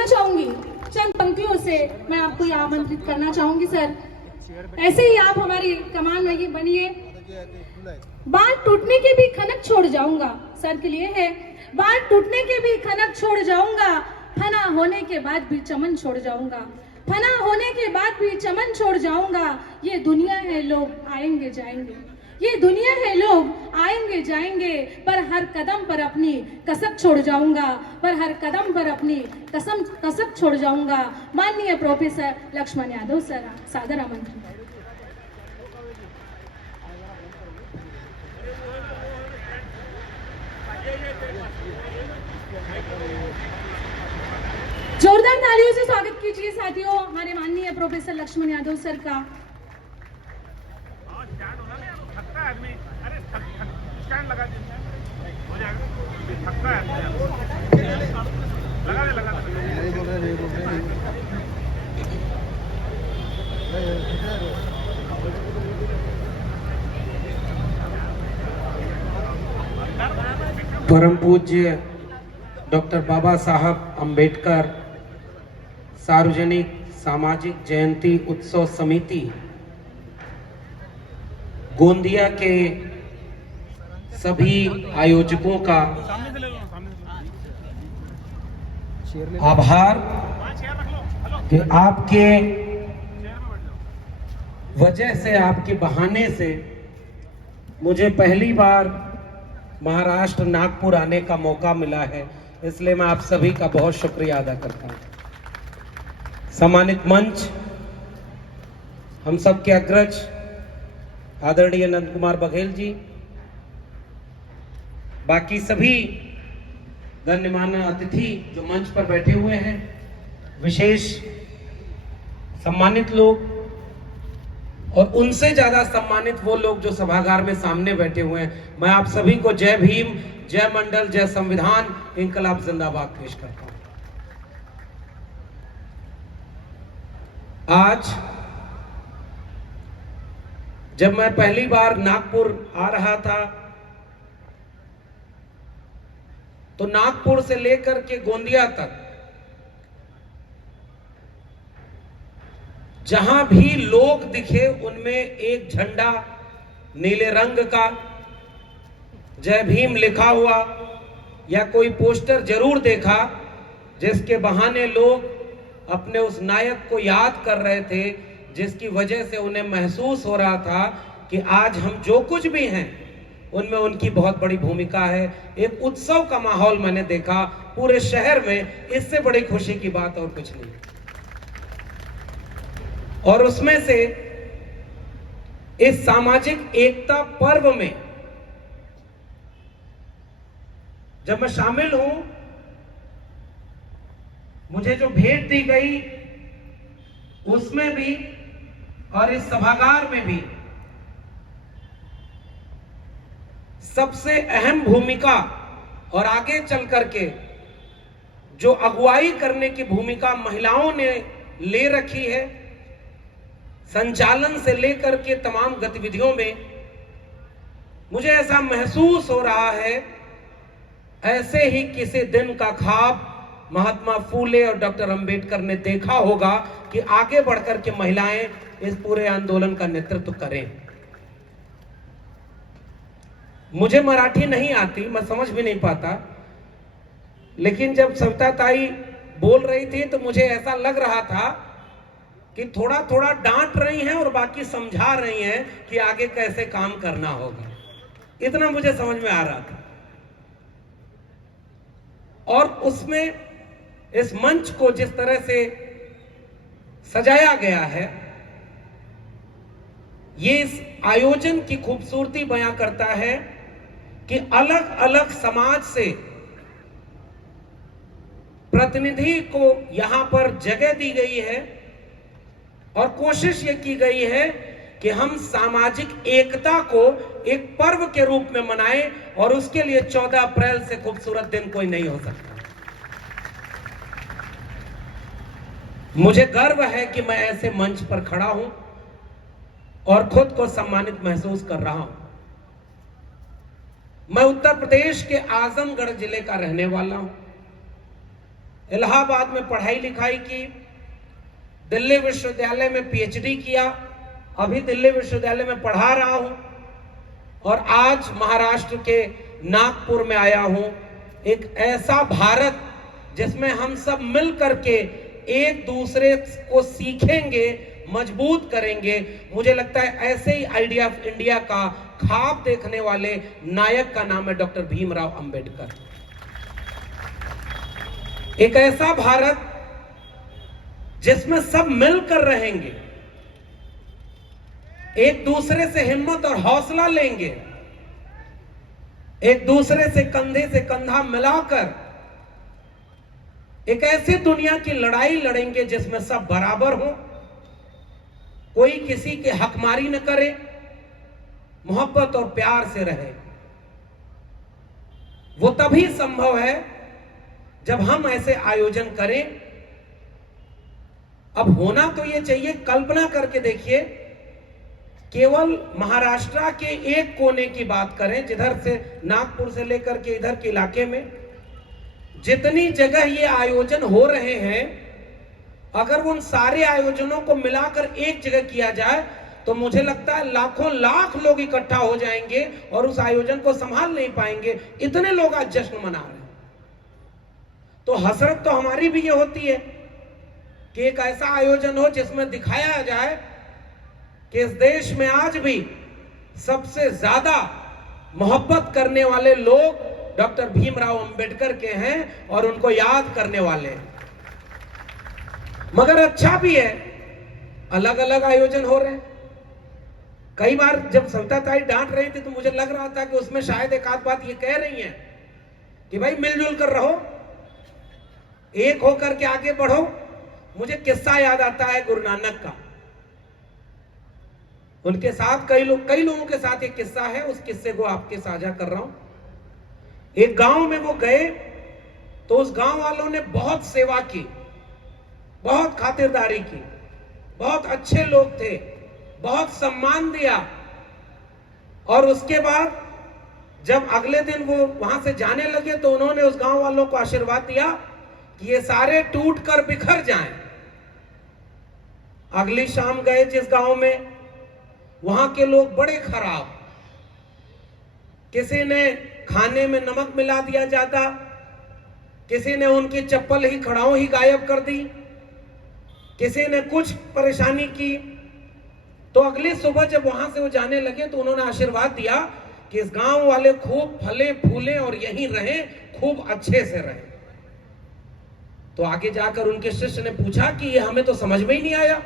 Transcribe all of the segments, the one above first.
कहना चाहूंगी, चंद पंक्तियों से मैं आपको ये आमंत्रित करना चाहूंगी सर। ऐसे ही आप हमारी कमान में बनिए। बात टूटने के भी खनक छोड़ जाऊंगा, सर के लिए है। बात टूटने के भी खनक छोड़ जाऊंगा, फना होने के बाद भी चमन छोड़ जाऊंगा, फना होने के बाद भी चमन छोड़ जाऊंगा। ये दुनिया है, लोग आएंगे जाएंगे, ये दुनिया है, लोग आएंगे जाएंगे, पर हर कदम पर अपनी कसक छोड़ जाऊंगा, पर हर कदम पर अपनी कसक छोड़ जाऊंगा। माननीय प्रोफेसर लक्ष्मण यादव सर, सादर आमंत्रण। जोरदार तालियों से स्वागत कीजिए साथियों हमारे माननीय प्रोफेसर लक्ष्मण यादव सर का। परम पूज्य डॉक्टर बाबा साहब अंबेडकर सार्वजनिक सामाजिक जयंती उत्सव समिति गोंदिया के सभी आयोजकों का आभार कि आपके वजह से, आपके बहाने से मुझे पहली बार महाराष्ट्र नागपुर आने का मौका मिला है, इसलिए मैं आप सभी का बहुत शुक्रिया अदा करता हूं। सम्मानित मंच, हम सब के अग्रज आदरणीय नंद कुमार बघेल जी, बाकी सभी गण्यमान्य अतिथि जो मंच पर बैठे हुए हैं, विशेष सम्मानित लोग, और उनसे ज्यादा सम्मानित वो लोग जो सभागार में सामने बैठे हुए हैं, मैं आप सभी को जय भीम, जय मंडल, जय संविधान, इंकलाब जिंदाबाद पेश करता हूं। आज जब मैं पहली बार नागपुर आ रहा था तो नागपुर से लेकर के गोंदिया तक जहां भी लोग दिखे उनमें एक झंडा नीले रंग का जय भीम लिखा हुआ या कोई पोस्टर जरूर देखा, जिसके बहाने लोग अपने उस नायक को याद कर रहे थे, जिसकी वजह से उन्हें महसूस हो रहा था कि आज हम जो कुछ भी हैं उनमें उनकी बहुत बड़ी भूमिका है। एक उत्सव का माहौल मैंने देखा पूरे शहर में, इससे बड़ी खुशी की बात और कुछ नहीं। और उसमें से इस सामाजिक एकता पर्व में जब मैं शामिल हूं, मुझे जो भेंट दी गई उसमें भी और इस सभागार में भी सबसे अहम भूमिका और आगे चल करके जो अगुवाई करने की भूमिका महिलाओं ने ले रखी है, संचालन से लेकर के तमाम गतिविधियों में, मुझे ऐसा महसूस हो रहा है ऐसे ही किसी दिन का ख्वाब महात्मा फूले और डॉक्टर अंबेडकर ने देखा होगा कि आगे बढ़कर के महिलाएं इस पूरे आंदोलन का नेतृत्व करें। मुझे मराठी नहीं आती, मैं समझ भी नहीं पाता, लेकिन जब सविता ताई बोल रही थी तो मुझे ऐसा लग रहा था कि थोड़ा थोड़ा डांट रही हैं और बाकी समझा रही हैं कि आगे कैसे काम करना होगा। इतना मुझे समझ में आ रहा था। और उसमें इस मंच को जिस तरह से सजाया गया है, ये इस आयोजन की खूबसूरती बयां करता है कि अलग अलग समाज से प्रतिनिधि को यहां पर जगह दी गई है और कोशिश ये की गई है कि हम सामाजिक एकता को एक पर्व के रूप में मनाएं, और उसके लिए 14 अप्रैल से खूबसूरत दिन कोई नहीं हो सकता। मुझे गर्व है कि मैं ऐसे मंच पर खड़ा हूं और खुद को सम्मानित महसूस कर रहा हूं। मैं उत्तर प्रदेश के आजमगढ़ जिले का रहने वाला हूं। इलाहाबाद में पढ़ाई लिखाई की, दिल्ली विश्वविद्यालय में पीएचडी किया, अभी दिल्ली विश्वविद्यालय में पढ़ा रहा हूं और आज महाराष्ट्र के नागपुर में आया हूं। एक ऐसा भारत जिसमें हम सब मिल करके एक दूसरे को सीखेंगे, मजबूत करेंगे। मुझे लगता है ऐसे ही आइडिया ऑफ इंडिया का ख्वाब देखने वाले नायक का नाम है डॉक्टर भीमराव अंबेडकर। एक ऐसा भारत जिसमें सब मिलकर रहेंगे, एक दूसरे से हिम्मत और हौसला लेंगे, एक दूसरे से कंधे से कंधा मिलाकर एक ऐसी दुनिया की लड़ाई लड़ेंगे जिसमें सब बराबर हो, कोई किसी के हकमारी न करे, मोहब्बत और प्यार से रहे। वो तभी संभव है जब हम ऐसे आयोजन करें। अब होना तो ये चाहिए, कल्पना करके देखिए, केवल महाराष्ट्र के एक कोने की बात करें, जिधर से नागपुर से लेकर के इधर के इलाके में जितनी जगह ये आयोजन हो रहे हैं, अगर उन सारे आयोजनों को मिलाकर एक जगह किया जाए तो मुझे लगता है लाखों लाख लोग इकट्ठा हो जाएंगे और उस आयोजन को संभाल नहीं पाएंगे। इतने लोग आज जश्न मना रहे हैं। तो हसरत तो हमारी भी ये होती है कि एक ऐसा आयोजन हो जिसमें दिखाया जाए कि इस देश में आज भी सबसे ज्यादा मोहब्बत करने वाले लोग डॉक्टर भीमराव अंबेडकर के हैं और उनको याद करने वाले हैं। मगर अच्छा भी है, अलग अलग आयोजन हो रहे हैं। कई बार जब सविता ताई डांट रही थी तो मुझे लग रहा था कि उसमें शायद एक आध बात ये कह रही हैं कि भाई मिलजुल कर रहो, एक होकर के आगे बढ़ो। मुझे किस्सा याद आता है गुरु नानक का। उनके साथ कई लोगों के साथ एक किस्सा है, उस किस्से को आपके साझा कर रहा हूं। एक गांव में वो गए तो उस गांव वालों ने बहुत सेवा की, बहुत खातिरदारी की, बहुत अच्छे लोग थे, बहुत सम्मान दिया। और उसके बाद जब अगले दिन वो वहां से जाने लगे तो उन्होंने उस गांव वालों को आशीर्वाद दिया कि ये सारे टूट कर बिखर जाएं। अगली शाम गए जिस गांव में, वहां के लोग बड़े खराब, किसी ने खाने में नमक मिला दिया ज्यादा, किसी ने उनकी चप्पल ही खड़ाओं ही गायब कर दी, किसी ने कुछ परेशानी की। तो अगली सुबह जब वहां से वो जाने लगे तो उन्होंने आशीर्वाद दिया कि इस गांव वाले खूब फले फूले और यहीं रहें, खूब अच्छे से रहें। तो आगे जाकर उनके शिष्य ने पूछा कि ये हमें तो समझ में ही नहीं आया,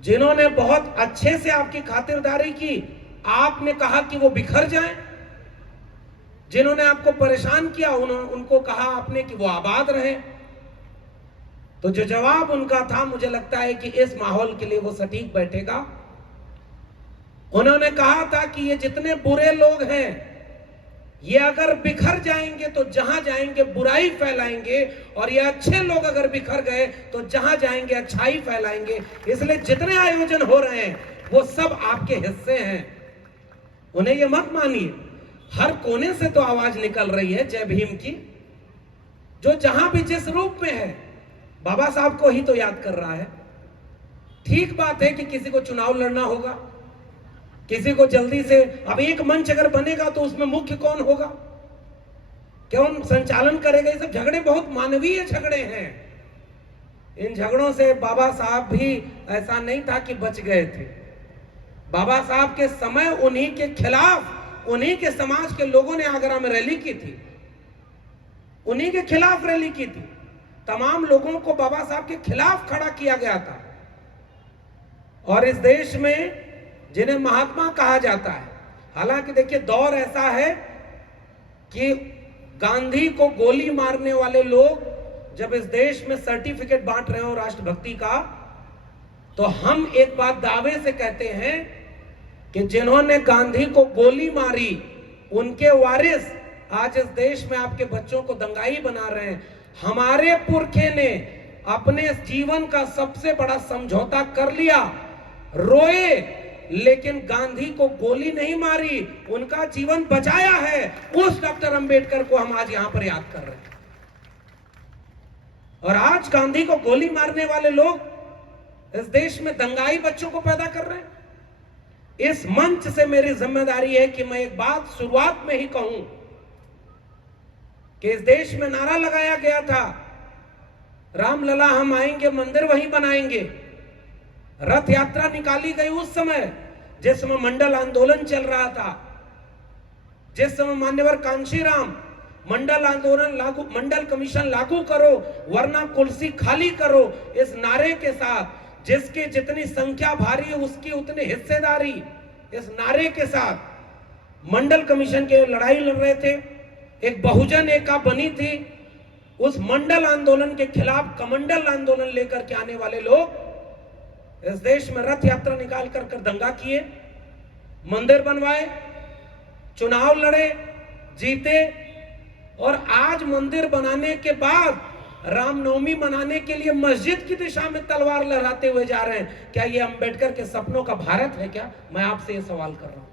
जिन्होंने बहुत अच्छे से आपकी खातिरदारी की आपने कहा कि वो बिखर जाएं, जिन्होंने आपको परेशान किया उनको कहा आपने कि वो आबाद रहें। तो जो जवाब उनका था, मुझे लगता है कि इस माहौल के लिए वो सटीक बैठेगा। उन्होंने कहा था कि ये जितने बुरे लोग हैं, ये अगर बिखर जाएंगे तो जहां जाएंगे बुराई फैलाएंगे, और ये अच्छे लोग अगर बिखर गए तो जहां जाएंगे अच्छाई फैलाएंगे। इसलिए जितने आयोजन हो रहे हैं वो सब आपके हिस्से हैं, उन्हें ये मत मानिए। हर कोने से तो आवाज निकल रही है जय भीम की, जो जहां भी जिस रूप में है बाबा साहब को ही तो याद कर रहा है। ठीक बात है कि किसी को चुनाव लड़ना होगा, किसी को जल्दी से, अब एक मंच अगर बनेगा तो उसमें मुख्य कौन होगा, कौन संचालन करेगा, ये सब झगड़े बहुत मानवीय झगड़े हैं। इन झगड़ों से बाबा साहब भी ऐसा नहीं था कि बच गए थे। बाबा साहब के समय उन्हीं के खिलाफ उन्हीं के समाज के लोगों ने आगरा में रैली की थी, उन्हीं के खिलाफ रैली की थी। तमाम लोगों को बाबा साहब के खिलाफ खड़ा किया गया था। और इस देश में जिन्हें महात्मा कहा जाता है, हालांकि देखिए दौर ऐसा है कि गांधी को गोली मारने वाले लोग जब इस देश में सर्टिफिकेट बांट रहे हो राष्ट्रभक्ति का, तो हम एक बात दावे से कहते हैं कि जिन्होंने गांधी को गोली मारी उनके वारिस आज इस देश में आपके बच्चों को दंगाई बना रहे हैं। हमारे पुरखे ने अपने जीवन का सबसे बड़ा समझौता कर लिया, रोए, लेकिन गांधी को गोली नहीं मारी, उनका जीवन बचाया है। उस डॉक्टर अंबेडकर को हम आज यहां पर याद कर रहे हैं। और आज गांधी को गोली मारने वाले लोग इस देश में दंगाई बच्चों को पैदा कर रहे हैं। इस मंच से मेरी जिम्मेदारी है कि मैं एक बात शुरुआत में ही कहूं कि इस देश में नारा लगाया गया था, रामलला हम आएंगे, मंदिर वहीं बनाएंगे। रथ यात्रा निकाली गई उस समय जिस समय मंडल आंदोलन चल रहा था, जिस समय मान्यवर कांशीराम मंडल आंदोलन लागू, मंडल कमीशन लागू करो वरना कुर्सी खाली करो, इस नारे के साथ जिसकी जितनी संख्या भारी है उसकी उतनी हिस्सेदारी, इस नारे के साथ मंडल कमीशन के लड़ाई लड़ रहे थे। एक बहुजन एका बनी थी, उस मंडल आंदोलन के खिलाफ कमंडल आंदोलन लेकर के आने वाले लोग इस देश में रथ यात्रा निकाल कर दंगा किए, मंदिर बनवाए, चुनाव लड़े, जीते, और आज मंदिर बनाने के बाद रामनवमी मनाने के लिए मस्जिद की दिशा में तलवार लहराते हुए जा रहे हैं। क्या ये अंबेडकर के सपनों का भारत है क्या? मैं आपसे ये सवाल कर रहा हूं।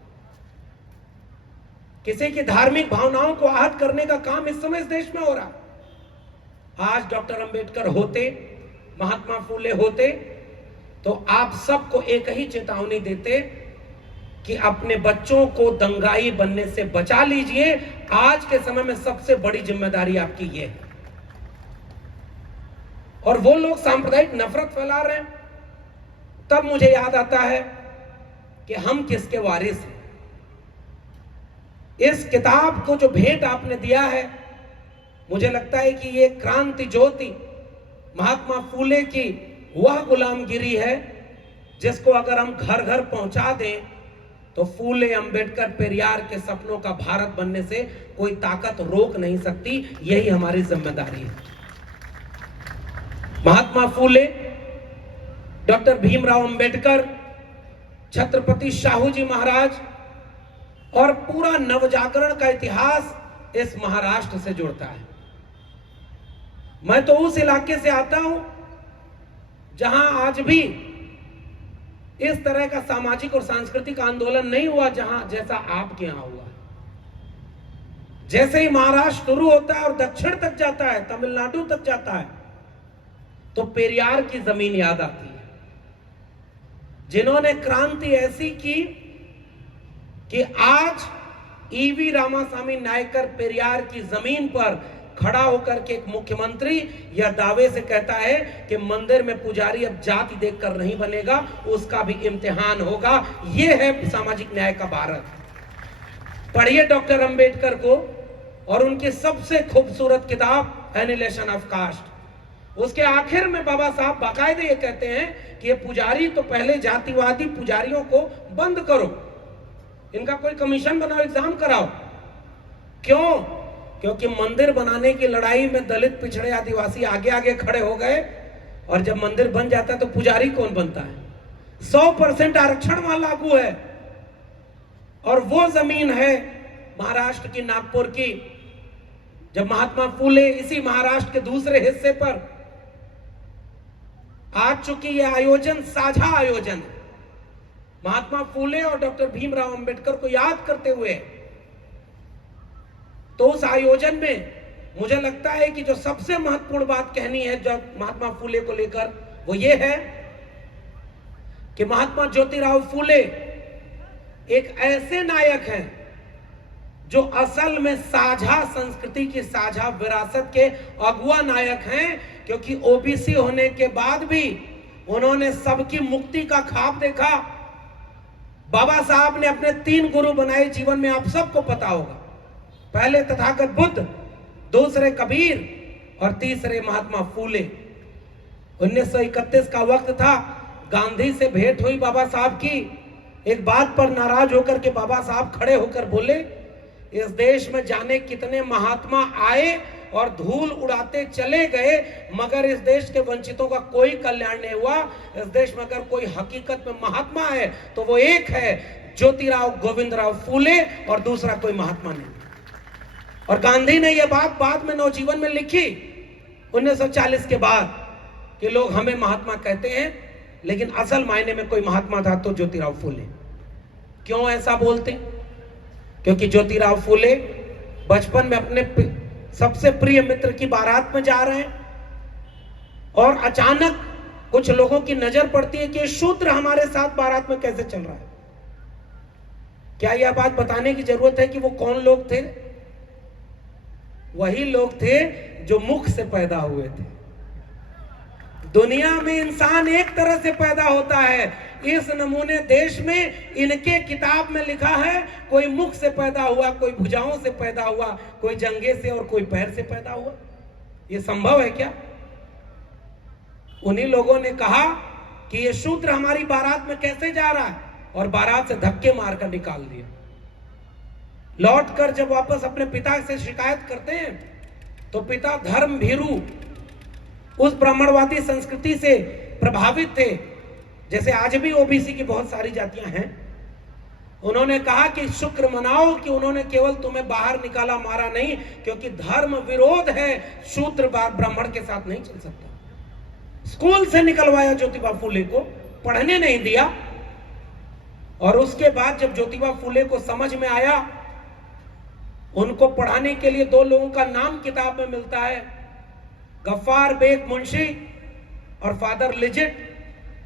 किसी की धार्मिक भावनाओं को आहत करने का काम इस समय इस देश में हो रहा। आज डॉक्टर अंबेडकर होते, महात्मा फूले होते, तो आप सबको एक ही चेतावनी देते कि अपने बच्चों को दंगाई बनने से बचा लीजिए। आज के समय में सबसे बड़ी जिम्मेदारी आपकी ये है। और वो लोग सांप्रदायिक नफरत फैला रहे हैं, तब मुझे याद आता है कि हम किसके वारिस हैं। इस किताब को जो भेंट आपने दिया है, मुझे लगता है कि ये क्रांति ज्योति महात्मा फूले की वह गुलामगिरी है जिसको अगर हम घर घर पहुंचा दें तो फूले, अंबेडकर, पेरियार के सपनों का भारत बनने से कोई ताकत रोक नहीं सकती। यही हमारी जिम्मेदारी है। महात्मा फूले, डॉक्टर भीमराव अंबेडकर, छत्रपति शाहू जी महाराज और पूरा नवजागरण का इतिहास इस महाराष्ट्र से जुड़ता है। मैं तो उस इलाके से आता हूं जहां आज भी इस तरह का सामाजिक और सांस्कृतिक आंदोलन नहीं हुआ जैसा आपके यहां हुआ। जैसे ही महाराष्ट्र शुरू होता है और दक्षिण तक जाता है, तमिलनाडु तक जाता है, तो पेरियार की जमीन याद आती है, जिन्होंने क्रांति ऐसी की कि आज ईवी रामास्वामी नायकर पेरियार की जमीन पर खड़ा होकर के एक मुख्यमंत्री यह दावे से कहता है कि मंदिर में पुजारी अब जाति देखकर नहीं बनेगा, उसका भी इम्तिहान होगा। यह है सामाजिक न्याय का भारत। पढ़िए डॉक्टर अंबेडकर को और उनकी सबसे खूबसूरत किताब एनिलेशन ऑफ कास्ट। उसके आखिर में बाबा साहब बाकायदे ये कहते हैं कि ये पुजारी तो पहले जातिवादी पुजारियों को बंद करो, इनका कोई कमीशन बनाओ, एग्जाम कराओ। क्यों? क्योंकि मंदिर बनाने की लड़ाई में दलित, पिछड़े, आदिवासी आगे आगे खड़े हो गए, और जब मंदिर बन जाता है तो पुजारी कौन बनता है? 100% आरक्षण वहां लागू है। और वो जमीन है महाराष्ट्र की, नागपुर की, जब महात्मा फूले इसी महाराष्ट्र के दूसरे हिस्से पर आ चुकी ये आयोजन साझा आयोजन है, महात्मा फूले और डॉक्टर भीमराव अंबेडकर को याद करते हुए। तो उस आयोजन में मुझे लगता है कि जो सबसे महत्वपूर्ण बात कहनी है जो महात्मा फूले को लेकर, वो ये है कि महात्मा ज्योतिराव फूले एक ऐसे नायक हैं जो असल में साझा संस्कृति की, साझा विरासत के अगुआ नायक हैं। क्योंकि ओबीसी होने के बाद भी उन्होंने सबकी मुक्ति का ख्वाब देखा। बाबा साहब ने अपने 3 गुरु बनाए जीवन में, आप सबको पता होगा। पहले तथागत बुद्ध, दूसरे कबीर और तीसरे महात्मा फूले। 1931 का वक्त था, गांधी से भेंट हुई बाबा साहब की। एक बात पर नाराज होकर के बाबा साहब खड़े होकर बोले, इस देश में जाने कितने महात्मा आए और धूल उड़ाते चले गए, मगर इस देश के वंचितों का कोई कल्याण नहीं हुआ। इस देश में अगर कोई हकीकत में महात्मा है तो वो एक है, ज्योतिराव गोविंदराव फूले, और दूसरा कोई महात्मा नहीं। और गांधी ने यह बात बाद में नवजीवन में लिखी 1940 के बाद कि लोग हमें महात्मा कहते हैं, लेकिन असल मायने में कोई महात्मा था तो ज्योतिराव फूले। क्यों ऐसा बोलते? क्योंकि ज्योतिराव फूले बचपन में अपने सबसे प्रिय मित्र की बारात में जा रहे हैं, और अचानक कुछ लोगों की नजर पड़ती है कि शूद्र हमारे साथ बारात में कैसे चल रहा है। क्या यह बात बताने की जरूरत है कि वो कौन लोग थे? वही लोग थे जो मुख से पैदा हुए थे। दुनिया में इंसान एक तरह से पैदा होता है, इस नमूने देश में इनके किताब में लिखा है कोई मुख से पैदा हुआ, कोई भुजाओं से पैदा हुआ, कोई जंघे से और कोई पैर से पैदा हुआ। यह संभव है क्या? उन्हीं लोगों ने कहा कि ये शूद्र हमारी बारात में कैसे जा रहा है, और बारात से धक्के मारकर निकाल दिया। लौटकर जब वापस अपने पिता से शिकायत करते हैं तो पिता धर्म भीरू उस ब्राह्मणवादी संस्कृति से प्रभावित थे, जैसे आज भी ओबीसी की बहुत सारी जातियां हैं। उन्होंने कहा कि शुक्र मनाओ कि उन्होंने केवल तुम्हें बाहर निकाला, मारा नहीं, क्योंकि धर्म विरोध है, शूद्र ब्राह्मण के साथ नहीं चल सकता। स्कूल से निकलवाया ज्योतिबा फूले को, पढ़ने नहीं दिया। और उसके बाद जब ज्योतिबा फूले को समझ में आया, उनको पढ़ाने के लिए दो लोगों का नाम किताब में मिलता है, गफ्फार बेग मुंशी और फादर लिजिट।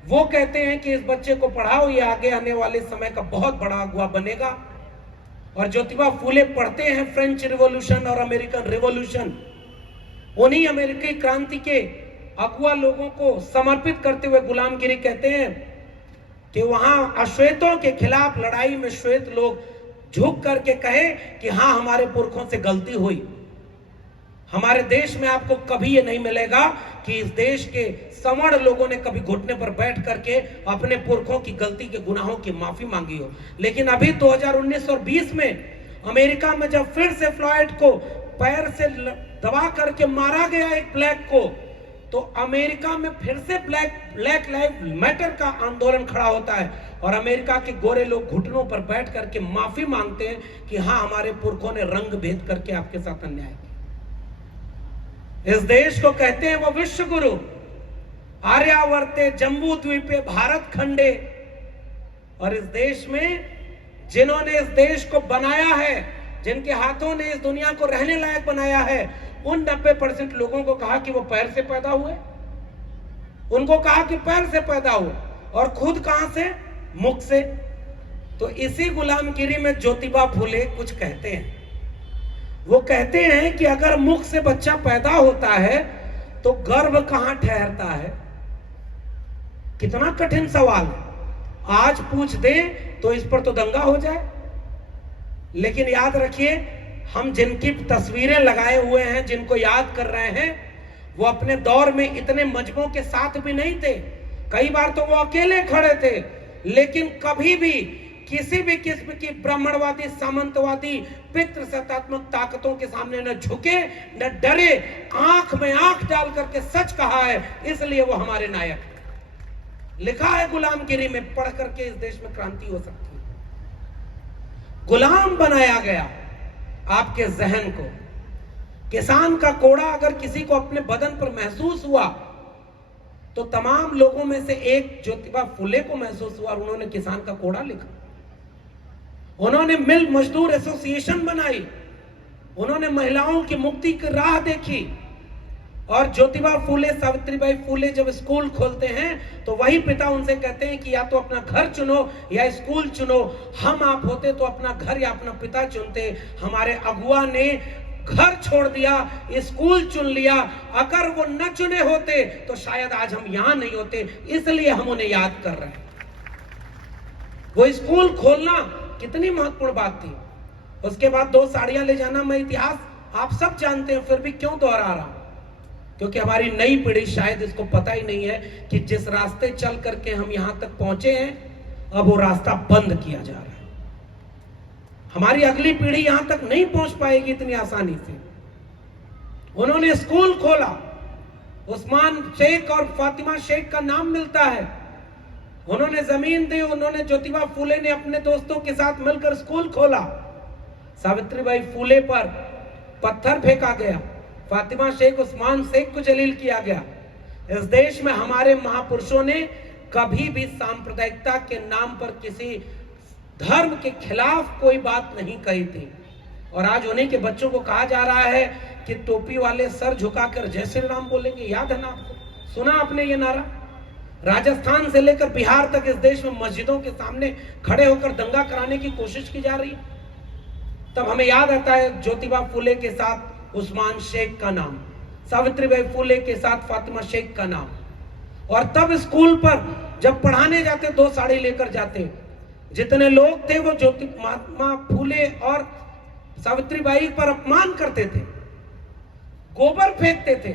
वो कहते हैं कि इस बच्चे को पढ़ाओ, ये आगे आने वाले समय का बहुत बड़ा अगुवा बनेगा। और ज्योतिबा फूले पढ़ते हैं फ्रेंच रिवॉल्यूशन और अमेरिकन रिवॉल्यूशन। उन्हीं अमेरिकी क्रांति के अगुवा लोगों को समर्पित करते हुए गुलामगिरी कहते हैं कि वहां अश्वेतों के खिलाफ लड़ाई में श्वेत लोग झुक करके कहे कि हां, हमारे पुरखों से गलती हुई। हमारे देश में आपको कभी ये नहीं मिलेगा कि इस देश के सवर्ण लोगों ने कभी घुटने पर बैठ करके अपने पुरखों की गलती के गुनाहों की माफी मांगी हो। लेकिन अभी 2019 और 20 में अमेरिका में जब फिर से फ्लॉयड को पैर से दबा करके मारा गया एक ब्लैक को, तो अमेरिका में फिर से ब्लैक लाइव मैटर का आंदोलन खड़ा होता है और अमेरिका के गोरे लोग घुटनों पर बैठ करके माफी मांगते हैं कि हां, हमारे पुरखों ने रंग भेद करके आपके साथ अन्याय किया। इस देश को कहते हैं वो विश्व गुरु, आर्यावर्ते जम्बू द्वीपे भारत खंडे। और इस देश में जिन्होंने इस देश को बनाया है, जिनके हाथों ने इस दुनिया को रहने लायक बनाया है, उन 90% लोगों को कहा कि वो पैर से पैदा हुए। उनको कहा कि पैर से पैदा हुए, और खुद कहां से? मुख से। तो इसी गुलामगिरी में ज्योतिबा फूले कुछ कहते हैं। वो कहते हैं कि अगर मुख से बच्चा पैदा होता है तो गर्भ कहां ठहरता है? कितना कठिन सवाल है। आज पूछ दें तो इस पर तो दंगा हो जाए। लेकिन याद रखिए, हम जिनकी तस्वीरें लगाए हुए हैं, जिनको याद कर रहे हैं, वो अपने दौर में इतने मजबूं के साथ भी नहीं थे। कई बार तो वो अकेले खड़े थे, लेकिन कभी भी किसी भी किस्म की ब्राह्मणवादी, सामंतवादी, पितृसत्तात्मक ताकतों के सामने न झुके, न डरे, आंख में आंख डाल करके सच कहा है, इसलिए वो हमारे नायक हैं। लिखा है गुलामगिरी में, पढ़ करके इस देश में क्रांति हो सकती है। गुलाम बनाया गया आपके जहन को। किसान का कोड़ा अगर किसी को अपने बदन पर महसूस हुआ तो तमाम लोगों में से एक ज्योतिबा फूले को महसूस हुआ और उन्होंने किसान का कोड़ा लिखा। उन्होंने मिल मजदूर एसोसिएशन बनाई, उन्होंने महिलाओं की मुक्ति की राह देखी। और ज्योतिबा फूले, सावित्रीबाई फूले जब स्कूल खोलते हैं तो वही पिता उनसे कहते हैं कि या तो अपना घर चुनो या स्कूल चुनो। हम आप होते तो अपना घर या अपना पिता चुनते। हमारे अगुआ ने घर छोड़ दिया, स्कूल चुन लिया। अगर वो न चुने होते तो शायद आज हम यहां नहीं होते, इसलिए हम उन्हें याद कर रहे हैं। वो स्कूल खोलना कितनी महत्वपूर्ण बात थी। उसके बाद 2 साड़ियां ले जाना, मैं इतिहास आप सब जानते हैं, फिर भी क्यों दोहरा रहा हूं? क्योंकि हमारी नई पीढ़ी शायद इसको पता ही नहीं है कि जिस रास्ते चल करके हम यहां तक पहुंचे हैं, अब वो रास्ता बंद किया जा रहा है। हमारी अगली पीढ़ी यहां तक नहीं पहुंच पाएगी इतनी आसानी से। उन्होंने स्कूल खोला, उस्मान शेख और फातिमा शेख का नाम मिलता है। उन्होंने जमीन दी, उन्होंने ज्योतिबा फूले ने अपने दोस्तों के साथ मिलकर स्कूल खोला। सावित्रीबाई फूले पर पत्थर फेंका गया, फातिमा शेख, उस्मान शेख को जलील किया गया। इस देश में हमारे महापुरुषों ने कभी भी सांप्रदायिकता के नाम पर किसी धर्म के खिलाफ कोई बात नहीं कही थी। और आज उन्हीं के बच्चों को कहा जा रहा है कि टोपी वाले सर झुकाकर जय श्री राम बोलेंगे। याद है ना आपको? सुना आपने ये नारा? राजस्थान से लेकर बिहार तक इस देश में मस्जिदों के सामने खड़े होकर दंगा कराने की कोशिश की जा रही है। तब हमें याद आता है ज्योतिबा फुले के साथ उस्मान शेख का नाम, सावित्रीबाई फुले के साथ फातिमा शेख का नाम। और तब स्कूल पर जब पढ़ाने जाते 2 साड़ी लेकर जाते, जितने लोग थे वो महात्मा फुले और सावित्रीबाई पर अपमान करते थे, गोबर फेंकते थे।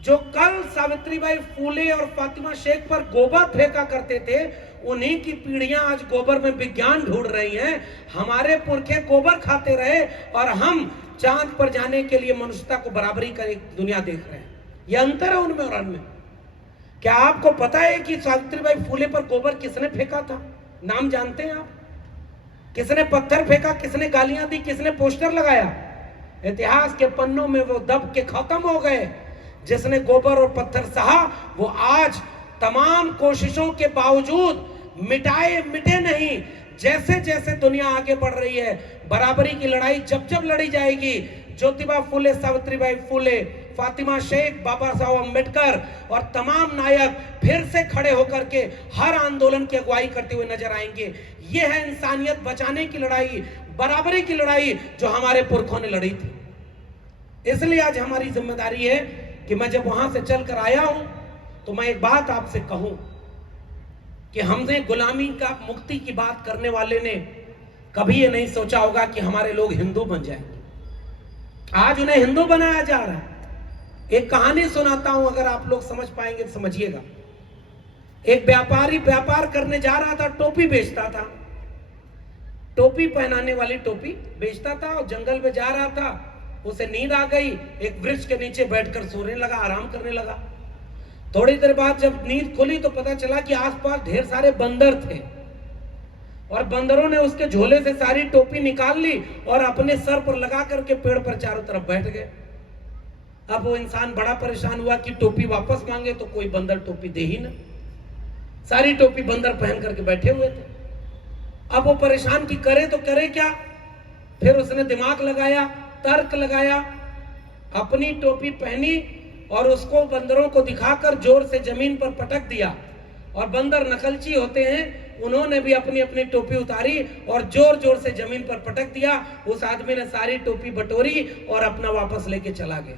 जो कल सावित्रीबाई फुले और फातिमा शेख पर गोबर फेंका करते थे, उन्हीं की पीढ़ियां आज गोबर में विज्ञान ढूंढ रही हैं। हमारे पुरखे गोबर खाते रहे और हम चांद पर जाने के लिए मनुष्यता को बराबरी का एक दुनिया देख रहे हैं। यह अंतर है उनमें और उनमें। क्या आपको पता है कि सावित्रीबाई फुले पर गोबर किसने फेंका था? नाम जानते हैं आप? किसने पत्थर फेंका, किसने गालियां दी, किसने पोस्टर लगाया? इतिहास के पन्नों में वो दब के खत्म हो गए। जिसने गोबर और पत्थर सहा वो आज तमाम कोशिशों के बावजूद मिटे नहीं। जैसे जैसे दुनिया आगे बढ़ रही है, बराबरी की लड़ाई जब जब लड़ी जाएगी, ज्योतिबा फुले, सावित्रीबाई फुले, फातिमा शेख, बाबा साहब अम्बेडकर और तमाम नायक फिर से खड़े होकर के हर आंदोलन की अगुवाई करते हुए नजर आएंगे। यह है इंसानियत बचाने की लड़ाई, बराबरी की लड़ाई जो हमारे पुरखों ने लड़ी थी। इसलिए आज हमारी जिम्मेदारी है कि मैं जब वहां से चलकर आया हूं तो मैं एक बात आपसे कहूं कि हमने गुलामी का मुक्ति की बात करने वाले ने कभी ये नहीं सोचा होगा कि हमारे लोग हिंदू बन जाएंगे। आज उन्हें हिंदू बनाया जा रहा है। एक कहानी सुनाता हूं, अगर आप लोग समझ पाएंगे तो समझिएगा। एक व्यापारी व्यापार करने जा रहा था, टोपी बेचता था, टोपी पहनाने वाली टोपी बेचता था और जंगल में जा रहा था। उसे नींद आ गई, एक वृक्ष के नीचे बैठकर सोने लगा, आराम करने लगा। थोड़ी देर बाद जब नींद खुली तो पता चला कि आसपास ढेर सारे बंदर थे और बंदरों ने उसके झोले से सारी टोपी निकाल ली और अपने सर पर लगा करके पेड़ पर चारों तरफ बैठ गए। अब वो इंसान बड़ा परेशान हुआ कि टोपी वापस मांगे तो कोई बंदर टोपी दे ही ना। सारी टोपी बंदर पहन करके बैठे हुए थे। अब वो परेशान कि करे तो करे क्या। फिर उसने दिमाग लगाया, तर्क लगाया, अपनी टोपी पहनी और उसको बंदरों को दिखाकर जोर से जमीन पर पटक दिया। और बंदर नकलची होते हैं, उन्होंने भी अपनी अपनी टोपी उतारी और जोर जोर से जमीन पर पटक दिया। उस आदमी ने सारी टोपी बटोरी और अपना वापस लेके चला गया।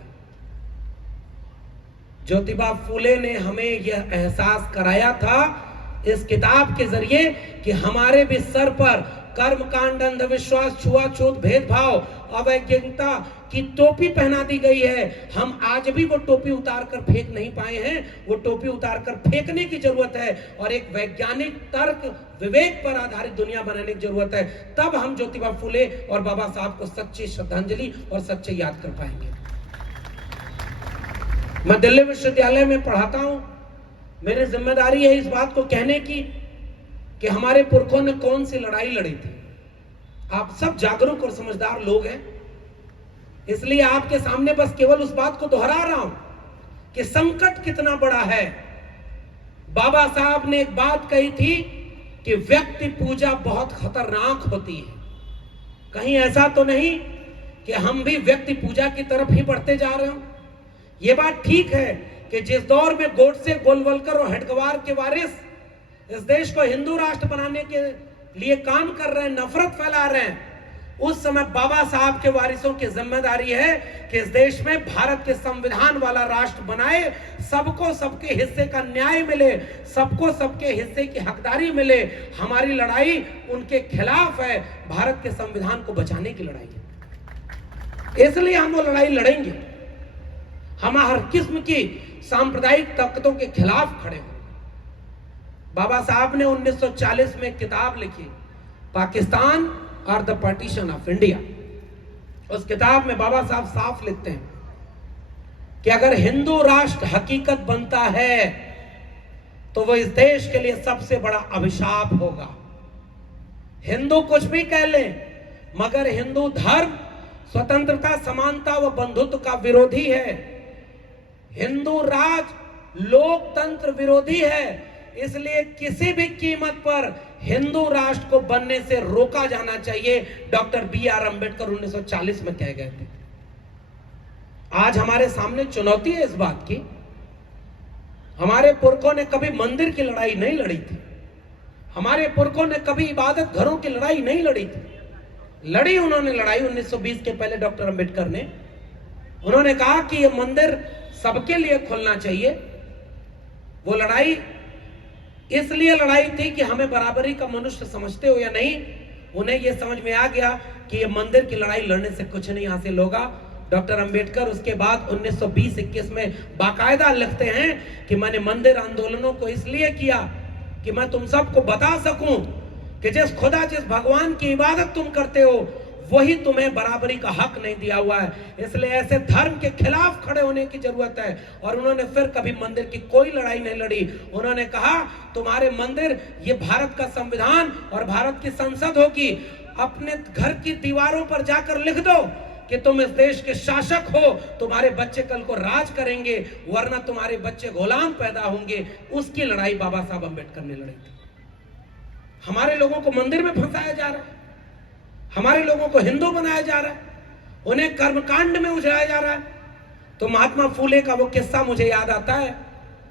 ज्योतिबा फुले ने हमें यह एहसास कराया था इस किताब के जरिए कि हमारे भी सर पर कर्मकांड, अंधविश्वास, छुआछूत, भेदभाव, अवैज्ञानिकता की टोपी पहना दी गई है। हम आज भी वो टोपी उतार कर फेंक नहीं पाए हैं। वो टोपी उतार कर फेंकने की जरूरत है और एक वैज्ञानिक तर्क, विवेक पर आधारित दुनिया बनाने की जरूरत है। तब हम ज्योतिबा फुले और बाबा साहब को सच्ची श्रद्धांजलि और सच्चे याद कर पाएंगे। मैं दिल्ली विश्वविद्यालय में पढ़ाता हूं। मेरी जिम्मेदारी है इस बात को कहने की कि हमारे पुरखों ने कौन सी लड़ाई लड़ी थी। आप सब जागरूक और समझदार लोग हैं, इसलिए आपके सामने बस केवल उस बात को दोहरा रहा हूं कि संकट कितना बड़ा है। बाबा साहब ने एक बात कही थी कि व्यक्ति पूजा बहुत खतरनाक होती है। कहीं ऐसा तो नहीं कि हम भी व्यक्ति पूजा की तरफ ही बढ़ते जा रहे हो। यह बात ठीक है कि जिस दौर में गोडसे, गोलवलकर और हेडगेवार के वारिस इस देश को हिंदू राष्ट्र बनाने के लिए काम कर रहे हैं, नफरत फैला रहे हैं, उस समय बाबा साहब के वारिसों की जिम्मेदारी है कि इस देश में भारत के संविधान वाला राष्ट्र बनाए, सबको सबके हिस्से का न्याय मिले, सबको सबके हिस्से की हकदारी मिले। हमारी लड़ाई उनके खिलाफ है, भारत के संविधान को बचाने की लड़ाई है। इसलिए हम वो लड़ाई लड़ेंगे। हम हर किस्म की सांप्रदायिक ताकतों के खिलाफ खड़े हैं। बाबा साहब ने 1940 में किताब लिखी, पाकिस्तान और द पार्टीशन ऑफ इंडिया। उस किताब में बाबा साहब साफ लिखते हैं कि अगर हिंदू राष्ट्र हकीकत बनता है तो वो इस देश के लिए सबसे बड़ा अभिशाप होगा। हिंदू कुछ भी कह लें, मगर हिंदू धर्म स्वतंत्रता, समानता व बंधुत्व का विरोधी है। हिंदू राज लोकतंत्र विरोधी है। इसलिए किसी भी कीमत पर हिंदू राष्ट्र को बनने से रोका जाना चाहिए। Doctor B.R. अम्बेडकर 1940 में कह गए थे। आज हमारे सामने चुनौती है इस बात की हमारे पुरखों ने कभी मंदिर की लड़ाई नहीं लड़ी थी, हमारे पुरखों ने कभी इबादत घरों की लड़ाई नहीं लड़ी थी। लड़ी उन्होंने लड़ाई 1920 के पहले डॉक्टर अंबेडकर ने। उन्होंने कहा कि ये मंदिर सबके लिए खुलना चाहिए। वो लड़ाई इसलिए लड़ाई थी कि हमें बराबरी का मनुष्य समझते हो या नहीं, उन्हें यह समझ में आ गया कि ये मंदिर की लड़ाई लड़ने से कुछ नहीं हासिल होगा। डॉक्टर अंबेडकर उसके बाद 1920-21 में बाकायदा लिखते हैं कि मैंने मंदिर आंदोलनों को इसलिए किया कि मैं तुम सबको बता सकूं कि जिस खुदा, जिस भगवान की इबादत तुम करते हो, वही तुम्हें बराबरी का हक नहीं दिया हुआ है। इसलिए ऐसे धर्म के खिलाफ खड़े होने की जरूरत है। और उन्होंने फिर कभी मंदिर की कोई लड़ाई नहीं लड़ी। उन्होंने कहा तुम्हारे मंदिर, ये भारत का संविधान और भारत की संसद होगी, अपने घर की दीवारों पर जाकर लिख दो कि तुम इस देश के शासक हो, तुम्हारे बच्चे कल को राज करेंगे, वरना तुम्हारे बच्चे गुलाम पैदा होंगे। उसकी लड़ाई बाबा साहब अंबेडकर ने लड़ी थी। हमारे लोगों को मंदिर में फंसाया जा रहा है, हमारे लोगों को हिंदू बनाया जा रहा है, उन्हें कर्मकांड में उलझाया जा रहा है। तो महात्मा फूले का वो किस्सा मुझे याद आता है।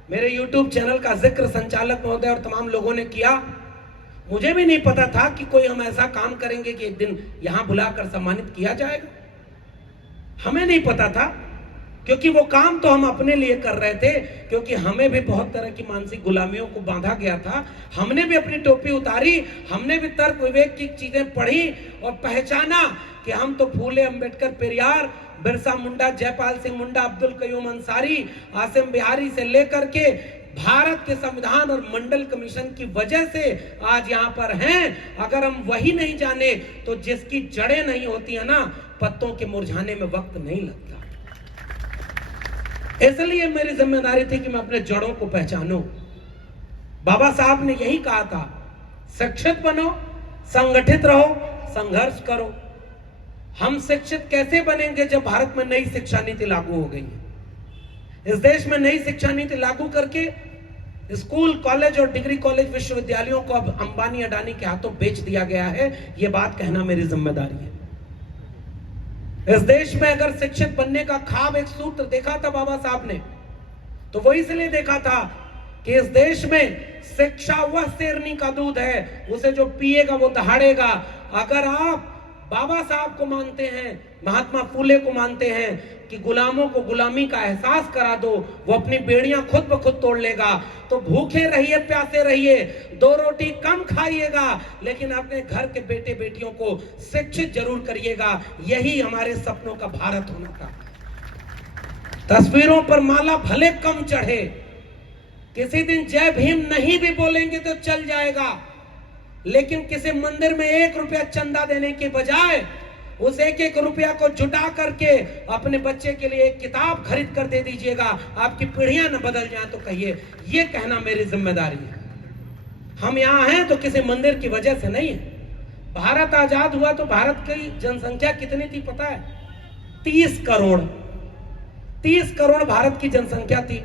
मेरे YouTube चैनल का जिक्र संचालक महोदय और तमाम लोगों ने किया। मुझे भी नहीं पता था कि कोई हम ऐसा काम करेंगे कि एक दिन यहां बुलाकर सम्मानित किया जाएगा। हमें नहीं पता था, क्योंकि वो काम तो हम अपने लिए कर रहे थे, क्योंकि हमें भी बहुत तरह की मानसिक गुलामियों को बांधा गया था। हमने भी अपनी टोपी उतारी, हमने भी तर्क विवेक की चीजें पढ़ी और पहचाना कि हम तो फूले, अंबेडकर, पेरियार, बिरसा मुंडा, जयपाल सिंह मुंडा, अब्दुल कयूम अंसारी, आसिम बिहारी से लेकर के भारत के संविधान और मंडल कमीशन की वजह से आज यहां पर हैं। अगर हम वही नहीं जाने तो जिसकी जड़ें नहीं होती है ना, पत्तों के मुरझाने में वक्त नहीं लगता। इसलिए मेरी जिम्मेदारी थी कि मैं अपने जड़ों को पहचानूं। बाबा साहब ने यही कहा था, शिक्षित बनो, संगठित रहो, संघर्ष करो। हम शिक्षित कैसे बनेंगे जब भारत में नई शिक्षा नीति लागू हो गई है। इस देश में नई शिक्षा नीति लागू करके स्कूल, कॉलेज और डिग्री कॉलेज, विश्वविद्यालयों को अब अंबानी, अडानी के हाथों बेच दिया गया है। यह बात कहना मेरी जिम्मेदारी है। इस देश में अगर शिक्षित बनने का ख्वाब, एक सूत्र देखा था बाबा साहब ने, तो वो इसलिए देखा था कि इस देश में शिक्षा वह शेरनी का दूध है, उसे जो पिएगा वो दहाड़ेगा। अगर आप बाबा साहब को मानते हैं, महात्मा फूले को मानते हैं कि गुलामों को गुलामी का एहसास करा दो, वो अपनी बेड़ियां खुद ब खुद तोड़ लेगा, तो भूखे रहिए, प्यासे रहिए, 2 रोटी कम खाइएगा, लेकिन अपने घर के बेटे बेटियों को शिक्षित जरूर करिएगा। यही हमारे सपनों का भारत होना था। तस्वीरों पर माला भले कम चढ़े, किसी दिन जय भीम नहीं भी बोलेंगे तो चल जाएगा, लेकिन किसी मंदिर में 1 रुपया चंदा देने के बजाय उस 1-1 रुपया को जुटा करके अपने बच्चे के लिए एक किताब खरीद कर दे दीजिएगा। आपकी पीढ़ियां न बदल जाएं तो कहिए। ये कहना मेरी जिम्मेदारी है। हम यहाँ हैं तो किसी मंदिर की वजह से नहीं है। भारत आजाद हुआ तो भारत की जनसंख्या कितनी थी पता है? 30 करोड़। 30 करोड़ भारत की जनसंख्या थी।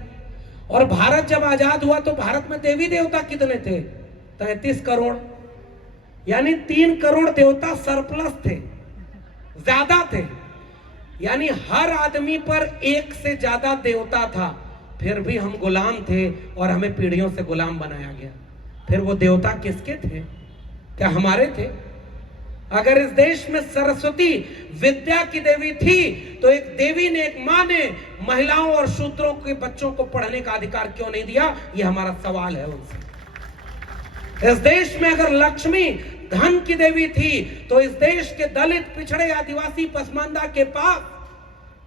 और भारत जब आजाद हुआ तो भारत में देवी देवता कितने थे? 33 करोड़। यानी 3 करोड़ देवता सरप्लस थे, ज्यादा थे। यानी हर आदमी पर 1 से ज्यादा देवता था। फिर भी हम गुलाम थे और हमें पीढ़ियों से गुलाम बनाया गया। फिर वो देवता किसके थे? क्या हमारे थे? अगर इस देश में सरस्वती विद्या की देवी थी तो एक देवी ने, एक मां ने महिलाओं और शूद्रों के बच्चों को पढ़ने का अधिकार क्यों नहीं दिया? ये हमारा सवाल है उनसे। इस देश में अगर लक्ष्मी धन की देवी थी तो इस देश के दलित, पिछड़े, आदिवासी, पसमानदा के पास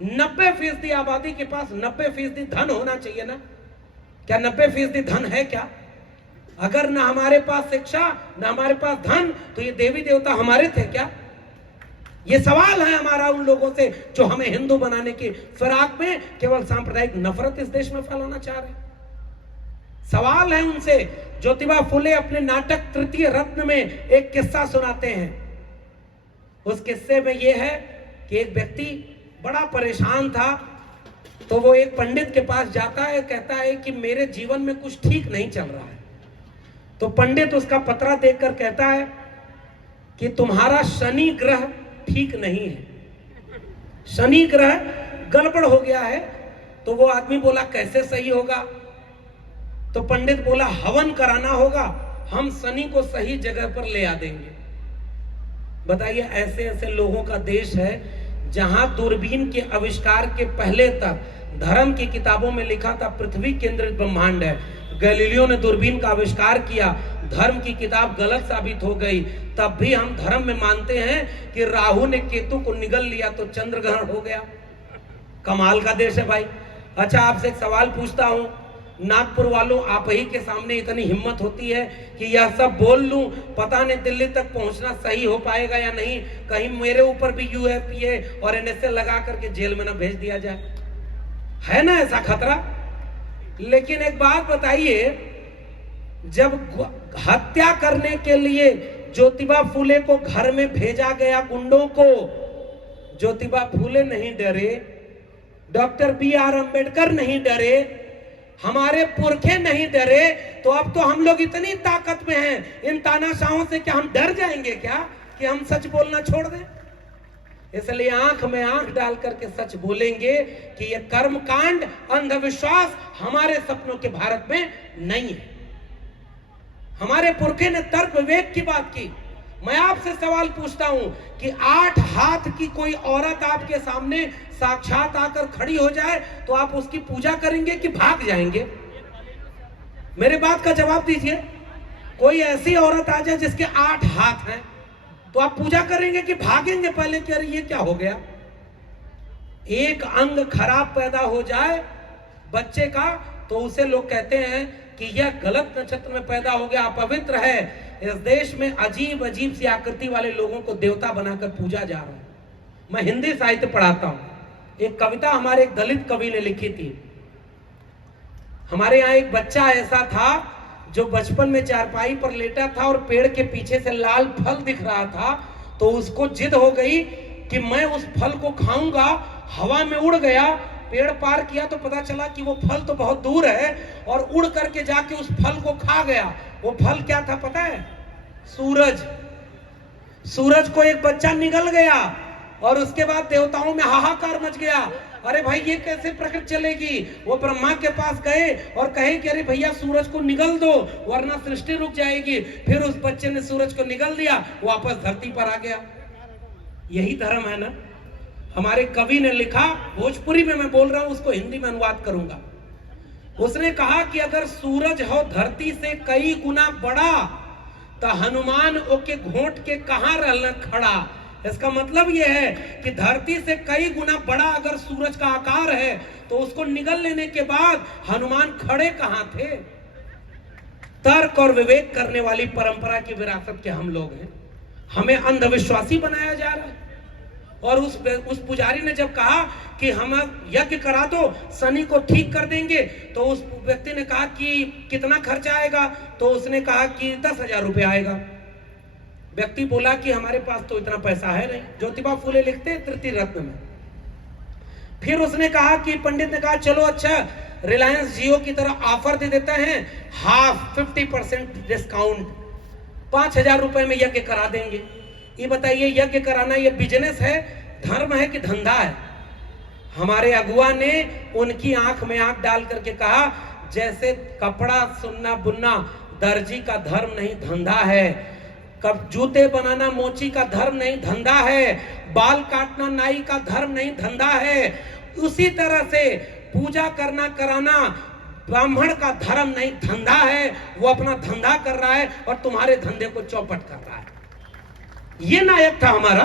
90% आबादी के पास 90% धन होना चाहिए ना? क्या 90% धन है क्या? अगर ना हमारे पास शिक्षा, ना हमारे पास धन, तो ये देवी देवता हमारे थे क्या? ये सवाल है हमारा उन लोगों से जो हमें हिंदू बनाने की फिराक में केवल सांप्रदायिक नफरत इस देश में फैलाना चाह रहे हैं। सवाल है उनसे। ज्योतिबा फुले अपने नाटक तृतीय रत्न में एक किस्सा सुनाते हैं। उस किस्से में यह है कि एक व्यक्ति बड़ा परेशान था, तो वो एक पंडित के पास जाता है, कहता है कि मेरे जीवन में कुछ ठीक नहीं चल रहा है। तो पंडित उसका पत्रा देखकर कहता है कि तुम्हारा शनि ग्रह ठीक नहीं है, शनि ग्रह गड़बड़ हो गया है। तो वो आदमी बोला कैसे सही होगा? तो पंडित बोला हवन कराना होगा, हम शनि को सही जगह पर ले आ देंगे। बताइए, ऐसे ऐसे लोगों का देश है जहां दूरबीन के आविष्कार के पहले तक धर्म की किताबों में लिखा था पृथ्वी केंद्रित ब्रह्मांड है। गैलीलियो ने दूरबीन का आविष्कार किया, धर्म की किताब गलत साबित हो गई, तब भी हम धर्म में मानते हैं कि राहु ने केतु को निगल लिया तो चंद्र ग्रहण हो गया। कमाल का देश है भाई। अच्छा, आपसे एक सवाल पूछता हूं, नागपुर वालों, आप ही के सामने इतनी हिम्मत होती है कि यह सब बोल लूं, पता नहीं दिल्ली तक पहुंचना सही हो पाएगा या नहीं, कहीं मेरे ऊपर भी यूएपीए और एनएसए लगा करके जेल में ना भेज दिया जाए, है ना ऐसा खतरा। लेकिन एक बात बताइए, जब हत्या करने के लिए ज्योतिबा फूले को घर में भेजा गया गुंडों को, ज्योतिबा फूले नहीं डरे, डॉक्टर बी.आर. अंबेडकर नहीं डरे, हमारे पुरखे नहीं डरे, तो अब तो हम लोग इतनी ताकत में हैं इन तानाशाहों से, क्या हम डर जाएंगे क्या कि हम सच बोलना छोड़ दें? इसलिए आंख में आंख डाल करके सच बोलेंगे कि यह कर्मकांड, अंधविश्वास हमारे सपनों के भारत में नहीं है। हमारे पुरखे ने तर्क विवेक की बात की। मैं आपसे सवाल पूछता हूं कि 8 हाथ की कोई औरत आपके सामने साक्षात आकर खड़ी हो जाए तो आप उसकी पूजा करेंगे कि भाग जाएंगे? मेरे बात का जवाब दीजिए। कोई ऐसी औरत आ जाए जिसके 8 हाथ हैं तो आप पूजा करेंगे कि भागेंगे पहले कि अरे ये क्या हो गया? एक अंग खराब पैदा हो जाए बच्चे का तो उसे लोग कहते हैं कि यह गलत नक्षत्र में पैदा हो गया, अपवित्र है। इस देश में अजीब अजीब सी आकृति वाले लोगों को देवता बनाकर पूजा जा रहा है। मैं हिंदी साहित्य पढ़ाता हूं। एक कविता हमारे एक दलित कवि ने लिखी थी। हमारे यहाँ एक बच्चा ऐसा था जो बचपन में चारपाई पर लेटा था और पेड़ के पीछे से लाल फल दिख रहा था, तो उसको जिद हो गई कि मैं उस फल को खाऊंगा। हवा में उड़ गया, पेड़ पार किया तो पता चला कि वो फल तो बहुत दूर है और उड़ करके जाके उस फल को खा गया। वो फल क्या था पता है? सूरज। सूरज को एक बच्चा निगल गया और उसके बाद देवताओं में हाहाकार मच गया। अरे भाई ये कैसे प्रकृति चलेगी? वो ब्रह्मा के पास गए और कहे कि अरे भैया सूरज को निगल दो वरना सृष्टि रुक जाएगी। फिर उस बच्चे ने सूरज को निगल दिया, वापस धरती पर आ गया। यही धर्म है ना। हमारे कवि ने लिखा, भोजपुरी में मैं बोल रहा हूं, उसको हिंदी में अनुवाद करूंगा। उसने कहा कि अगर सूरज हो धरती से कई गुना बड़ा तो हनुमान ओके घोट के कहां रहना खड़ा। इसका मतलब यह है कि धरती से कई गुना बड़ा अगर सूरज का आकार है तो उसको निगल लेने के बाद हनुमान खड़े कहां थे? तर्क और विवेक करने वाली परंपरा की विरासत के हम लोग हैं। हमें अंधविश्वासी बनाया जा रहा है। और उस पुजारी ने जब कहा कि हम यज्ञ करा दो, शनि को ठीक कर देंगे, तो उस व्यक्ति ने कहा कि कितना खर्चा आएगा? तो उसने कहा कि 10,000 रुपये आएगा। व्यक्ति बोला कि हमारे पास तो इतना पैसा है नहीं। ज्योतिबा फूले लिखते हैं तृतीय रत्न में। फिर उसने कहा कि पंडित ने कहा चलो अच्छा रिलायंस जियो की तरह ऑफर दे देते हैं, 50% डिस्काउंट, 5,000 रुपए में यज्ञ करा देंगे। ये बताइए, यज्ञ कराना ये बिजनेस है, धर्म है कि धंधा है? हमारे अगुआ ने उनकी आंख में आंख डाल करके कहा, जैसे कपड़ा सुनना बुनना दर्जी का धर्म नहीं धंधा है, कब जूते बनाना मोची का धर्म नहीं धंधा है, बाल काटना नाई का धर्म नहीं धंधा है, उसी तरह से पूजा करना कराना ब्राह्मण का धर्म नहीं धंधा है। वो अपना धंधा कर रहा है और तुम्हारे धंधे को चौपट कर रहा है। ये नायक था हमारा।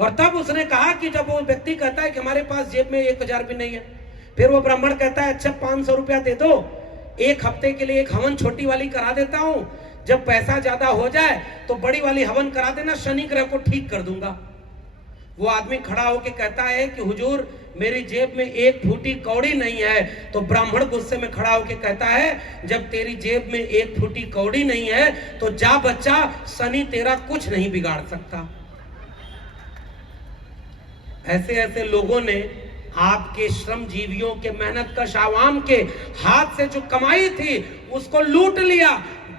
और तब उसने कहा कि जब वो व्यक्ति कहता है कि हमारे पास जेब में 1,000 भी नहीं है, फिर वो ब्राह्मण कहता है अच्छा 500 रुपया दे दो, एक हफ्ते के लिए एक हवन छोटी वाली करा देता हूं, जब पैसा ज्यादा हो जाए तो बड़ी वाली हवन करा देना, शनि ग्रह को ठीक कर दूंगा। वो आदमी खड़ा होकर कहता है कि हुजूर मेरी जेब में एक फूटी कौड़ी नहीं है। तो ब्राह्मण गुस्से में खड़ा होकर कहता है जब तेरी जेब में एक फूटी कौड़ी नहीं है तो जा बच्चा, शनि तेरा कुछ नहीं बिगाड़ सकता। ऐसे ऐसे लोगों ने आपके श्रमजीवियों के, मेहनत कश आवाम के हाथ से जो कमाई थी उसको लूट लिया,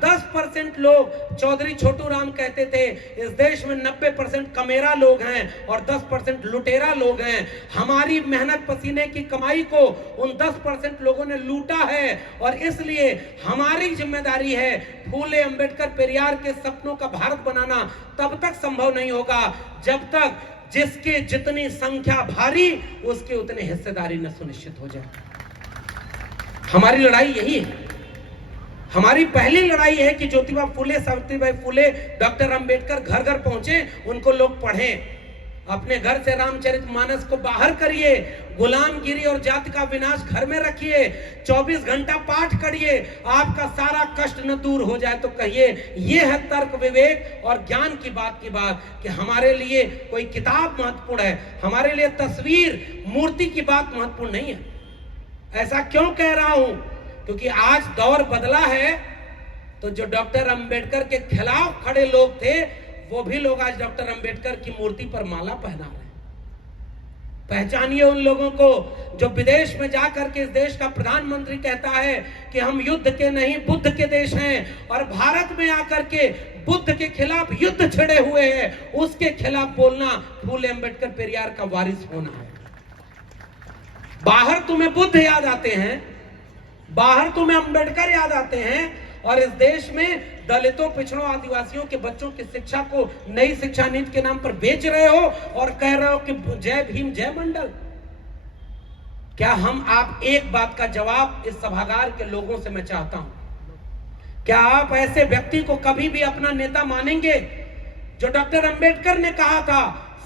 10% लोग, चौधरी छोटू राम कहते थे, इस देश में 90% कमेरा लोग हैं और 10% लुटेरा लोग हैं। हमारी मेहनत पसीने की कमाई को उन 10% लोगों ने लूटा है और इसलिए हमारी जिम्मेदारी है फूले, अंबेडकर, पेरियार के सपनों का भारत बनाना तब तक संभव नहीं होगा जब तक जिसकी जितनी संख्या भारी उसकी उतनी हिस्सेदारी न सुनिश्चित हो जाए। हमारी लड़ाई यही है। हमारी पहली लड़ाई है कि ज्योतिबा फूले, सावित्रीबाई फूले, डॉक्टर अंबेडकर घर घर पहुंचे, उनको लोग पढ़ें। अपने घर से रामचरितमानस को बाहर करिए, गुलामगिरी और जाति का विनाश घर में रखिए, 24 घंटा पाठ करिए, आपका सारा कष्ट न दूर हो जाए तो कहिए ये है तर्क, विवेक और ज्ञान की बात कि हमारे लिए कोई किताब महत्वपूर्ण है, हमारे लिए तस्वीर, मूर्ति की बात महत्वपूर्ण नहीं है। ऐसा क्यों कह रहा हूं? क्योंकि आज दौर बदला है, तो जो डॉक्टर अंबेडकर के खिलाफ खड़े लोग थे वो भी लोग आज डॉक्टर अंबेडकर की मूर्ति पर माला पहना रहे हैं। पहचानिए उन लोगों को जो विदेश में जाकर के इस देश का प्रधानमंत्री कहता है कि हम युद्ध के नहीं बुद्ध के देश हैं, और भारत में आकर के बुद्ध के खिलाफ युद्ध छिड़े हुए हैं। उसके खिलाफ बोलना फूले, अंबेडकर, पेरियार का वारिस होना है। बाहर तुम्हें बुद्ध याद आते हैं, बाहर तुम्हें अंबेडकर याद आते हैं, और इस देश में दलितों, पिछड़ों, आदिवासियों के बच्चों की शिक्षा को नई शिक्षा नीति के नाम पर बेच रहे हो और कह रहे हो कि जय भीम, जय मंडल। क्या हम आप एक बात का जवाब इस सभागार के लोगों से मैं चाहता हूं, क्या आप ऐसे व्यक्ति को कभी भी अपना नेता मानेंगे जो डॉक्टर अंबेडकर ने कहा था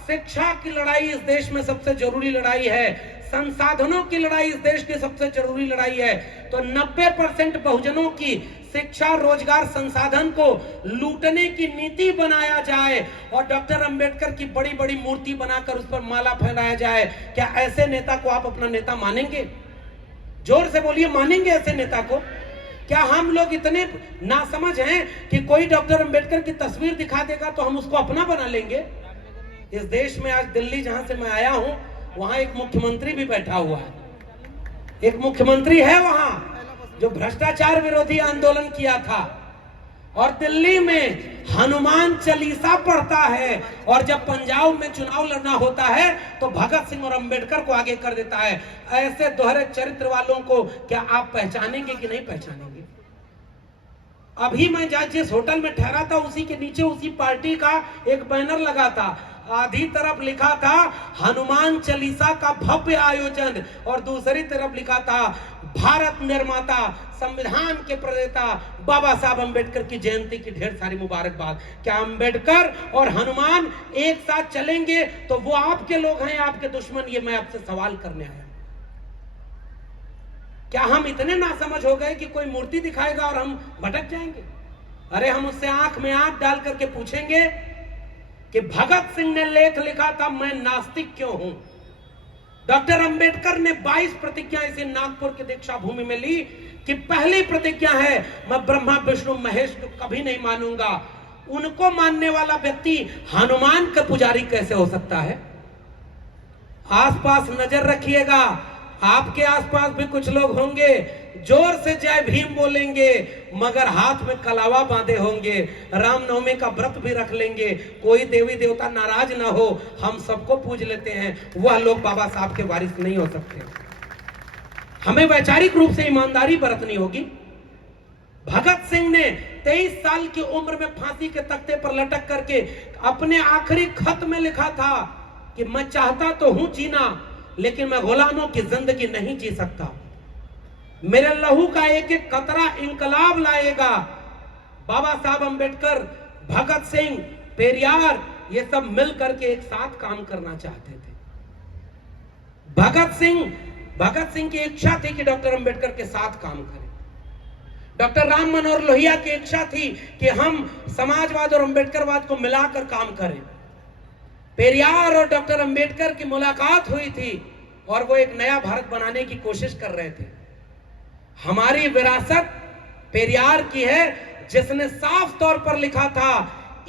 शिक्षा की लड़ाई इस देश में सबसे जरूरी लड़ाई है, संसाधनों की लड़ाई इस देश की सबसे जरूरी लड़ाई है, तो 90% बहुजनों की शिक्षा, रोजगार, संसाधन को लूटने की नीति बनाया जाए और डॉक्टर अंबेडकर की बड़ी बड़ी मूर्ति बनाकर उस पर माला फहराया जाए। क्या ऐसे नेता को आप अपना नेता मानेंगे? जोर से बोलिए, मानेंगे ऐसे नेता को? क्या हम लोग इतने नासमझ हैं कि कोई डॉक्टर अंबेडकर की तस्वीर दिखा देगा तो हम उसको अपना बना लेंगे? इस देश में आज दिल्ली जहां से मैं आया हूं वहां एक मुख्यमंत्री भी बैठा हुआ है, एक मुख्यमंत्री है वहां जो भ्रष्टाचार विरोधी आंदोलन किया था, और दिल्ली में हनुमान चालीसा पढ़ता है, और जब पंजाब में चुनाव लड़ना होता है तो भगत सिंह और अंबेडकर को आगे कर देता है। ऐसे दोहरे चरित्र वालों को क्या आप पहचानेंगे कि नहीं पहचानेंगे? अभी मैं जिस होटल में ठहरा था उसी के नीचे उसी पार्टी का एक बैनर लगा था, आधी तरफ लिखा था हनुमान चालीसा का भव्य आयोजन और दूसरी तरफ लिखा था भारत निर्माता, संविधान के प्रणेता बाबा साहब अंबेडकर की जयंती की ढेर सारी मुबारकबाद। क्या अंबेडकर और हनुमान एक साथ चलेंगे तो वो आपके लोग हैं, आपके दुश्मन? ये मैं आपसे सवाल करने आया। क्या हम इतने नासमझ हो गए कि कोई मूर्ति दिखाएगा और हम भटक जाएंगे? अरे हम उससे आंख में आंख डाल करके पूछेंगे कि भगत सिंह ने लेख लिखा था मैं नास्तिक क्यों हूं। डॉक्टर अंबेडकर ने 22 प्रतिज्ञा इसे नागपुर की दीक्षा भूमि में ली कि पहली प्रतिज्ञा है मैं ब्रह्मा विष्णु महेश को कभी नहीं मानूंगा। उनको मानने वाला व्यक्ति हनुमान का पुजारी कैसे हो सकता है? आसपास नजर रखिएगा, आपके आसपास भी कुछ लोग होंगे जोर से जय भीम बोलेंगे मगर हाथ में कलावा बांधे होंगे, रामनवमी का व्रत भी रख लेंगे, कोई देवी देवता नाराज ना हो, हम सबको पूज लेते हैं, वह लोग बाबा साहब के वारिस नहीं हो सकते। हमें वैचारिक रूप से ईमानदारी बरतनी होगी। भगत सिंह ने 23 साल की उम्र में फांसी के तख्ते पर लटक करके अपने आखिरी खत में लिखा था कि मैं चाहता तो हूं जीना लेकिन मैं गुलामों की जिंदगी नहीं जी सकता। मेरे लहू का एक एक कतरा इंकलाब लाएगा। बाबा साहब अंबेडकर, भगत सिंह, पेरियार ये सब मिलकर के एक साथ काम करना चाहते थे। भगत सिंह की इच्छा थी कि डॉक्टर अंबेडकर के साथ काम करें। डॉक्टर राम मनोहर लोहिया की इच्छा थी कि हम समाजवाद और अंबेडकरवाद को मिलाकर काम करें। पेरियार और डॉक्टर अंबेडकर की मुलाकात हुई थी और वो एक नया भारत बनाने की कोशिश कर रहे थे। हमारी विरासत पेरियार की है जिसने साफ तौर पर लिखा था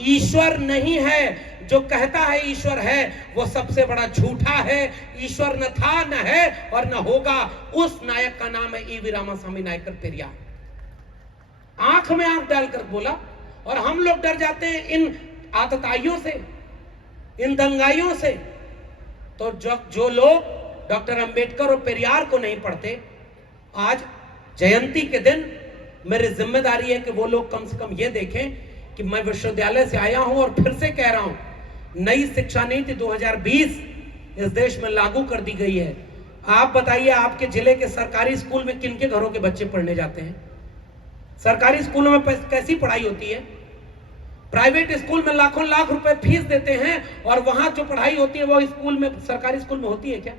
ईश्वर नहीं है, जो कहता है ईश्वर है वो सबसे बड़ा झूठा है। ईश्वर न था, न है और न होगा। उस नायक का नाम है ईवी रामास्वामी नायकर पेरियार। आंख में आंख डालकर बोला। और हम लोग डर जाते हैं इन आतताइयों से, इन दंगाइयों से। तो जो लोग डॉक्टर अंबेडकर और पेरियार को नहीं पढ़ते, आज जयंती के दिन मेरी जिम्मेदारी है कि वो लोग कम से कम ये देखें कि मैं विश्वविद्यालय से आया हूं और फिर से कह रहा हूं, नई शिक्षा नीति 2020 इस देश में लागू कर दी गई है। आप बताइए, आपके जिले के सरकारी स्कूल में किन के घरों के बच्चे पढ़ने जाते हैं? सरकारी स्कूलों में कैसी पढ़ाई होती है? प्राइवेट स्कूल में लाखों लाख रुपए फीस देते हैं और वहां जो पढ़ाई होती है वो स्कूल में, सरकारी स्कूल में होती है क्या?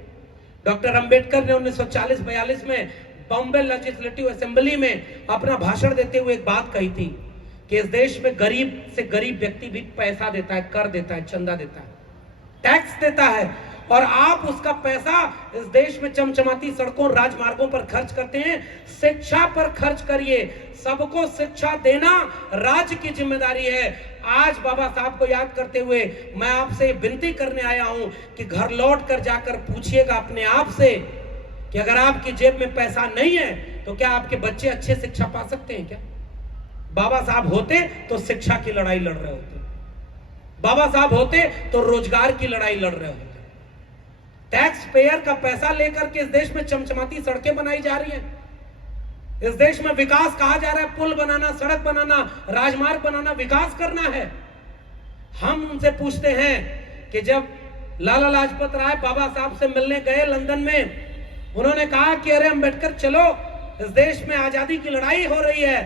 डॉक्टर अंबेडकर ने 1940-42 में बॉम्बे लेजिस्लेटिव असेंबली में अपना भाषण देते हुए एक बात कही थी कि इस देश में गरीब से गरीब व्यक्ति भी पैसा देता है, कर देता है, चंदा देता है, टैक्स देता है, और आप उसका पैसा इस देश में चमचमाती सड़कों, राजमार्गों पर खर्च करते हैं। शिक्षा पर खर्च करिए। सबको शिक्षा देना राज्य की जिम्मेदारी है। आज बाबा साहब को याद करते हुए मैं आपसे विनती करने आया हूं कि घर लौट कर जाकर पूछिएगा अपने आप से कि अगर आपकी जेब में पैसा नहीं है तो क्या आपके बच्चे अच्छे शिक्षा पा सकते हैं क्या? बाबा साहब होते तो शिक्षा की लड़ाई लड़ रहे होते, बाबा साहब होते तो रोजगार की लड़ाई लड़ रहे होते। टैक्स पेयर का पैसा लेकर के इस देश में चमचमाती सड़कें बनाई जा रही हैं। इस देश में विकास कहा जा रहा है, पुल बनाना, सड़क बनाना, राजमार्ग बनाना, विकास करना है। हम उनसे पूछते हैं कि जब लाला लाजपत राय बाबा साहब से मिलने गए लंदन में, उन्होंने कहा कि अरे अंबेडकर चलो, इस देश में आजादी की लड़ाई हो रही है।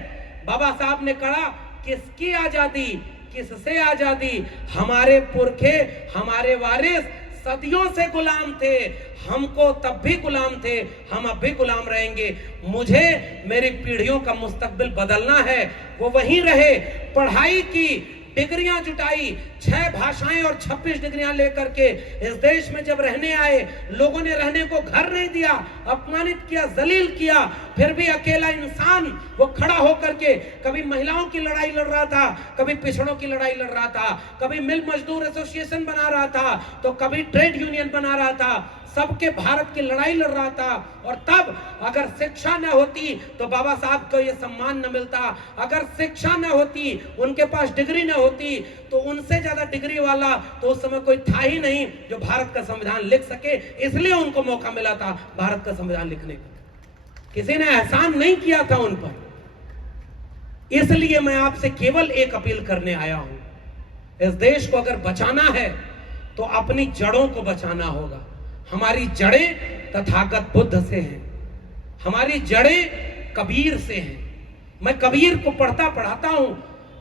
बाबा साहब ने कहा, किसकी आजादी, किससे आजादी? हमारे पुरखे, हमारे वारिस सदियों से गुलाम थे, हमको तब भी गुलाम थे, हम अब भी गुलाम रहेंगे। मुझे मेरी पीढ़ियों का मुस्तकबिल बदलना है। वो वहीं रहे, पढ़ाई की, डिग्रियां जुटाई, 6 भाषाएं और 26 डिग्रियां लेकर के इस देश में जब रहने आए, लोगों ने रहने को घर नहीं दिया, अपमानित किया, जलील किया, फिर भी अकेला इंसान वो खड़ा होकर के कभी महिलाओं की लड़ाई लड़ रहा था, कभी पिछड़ों की लड़ाई लड़ रहा था, कभी मिल मजदूर एसोसिएशन बना रहा था, तो कभी ट्रेड यूनियन बना रहा था, सबके भारत की लड़ाई लड़ रहा था। और तब अगर शिक्षा न होती तो बाबा साहब को यह सम्मान न मिलता। अगर शिक्षा न होती, उनके पास डिग्री न होती, तो उनसे ज्यादा डिग्री वाला तो उस समय कोई था ही नहीं जो भारत का संविधान लिख सके। इसलिए उनको मौका मिला था भारत का संविधान लिखने का। किसी ने एहसान नहीं किया था उन पर। इसलिए मैं आपसे केवल एक अपील करने आया हूं, इस देश को अगर बचाना है तो अपनी जड़ों को बचाना होगा। हमारी जड़ें तथागत बुद्ध से हैं, हमारी जड़ें कबीर से हैं। मैं कबीर को पढ़ता पढ़ाता हूं।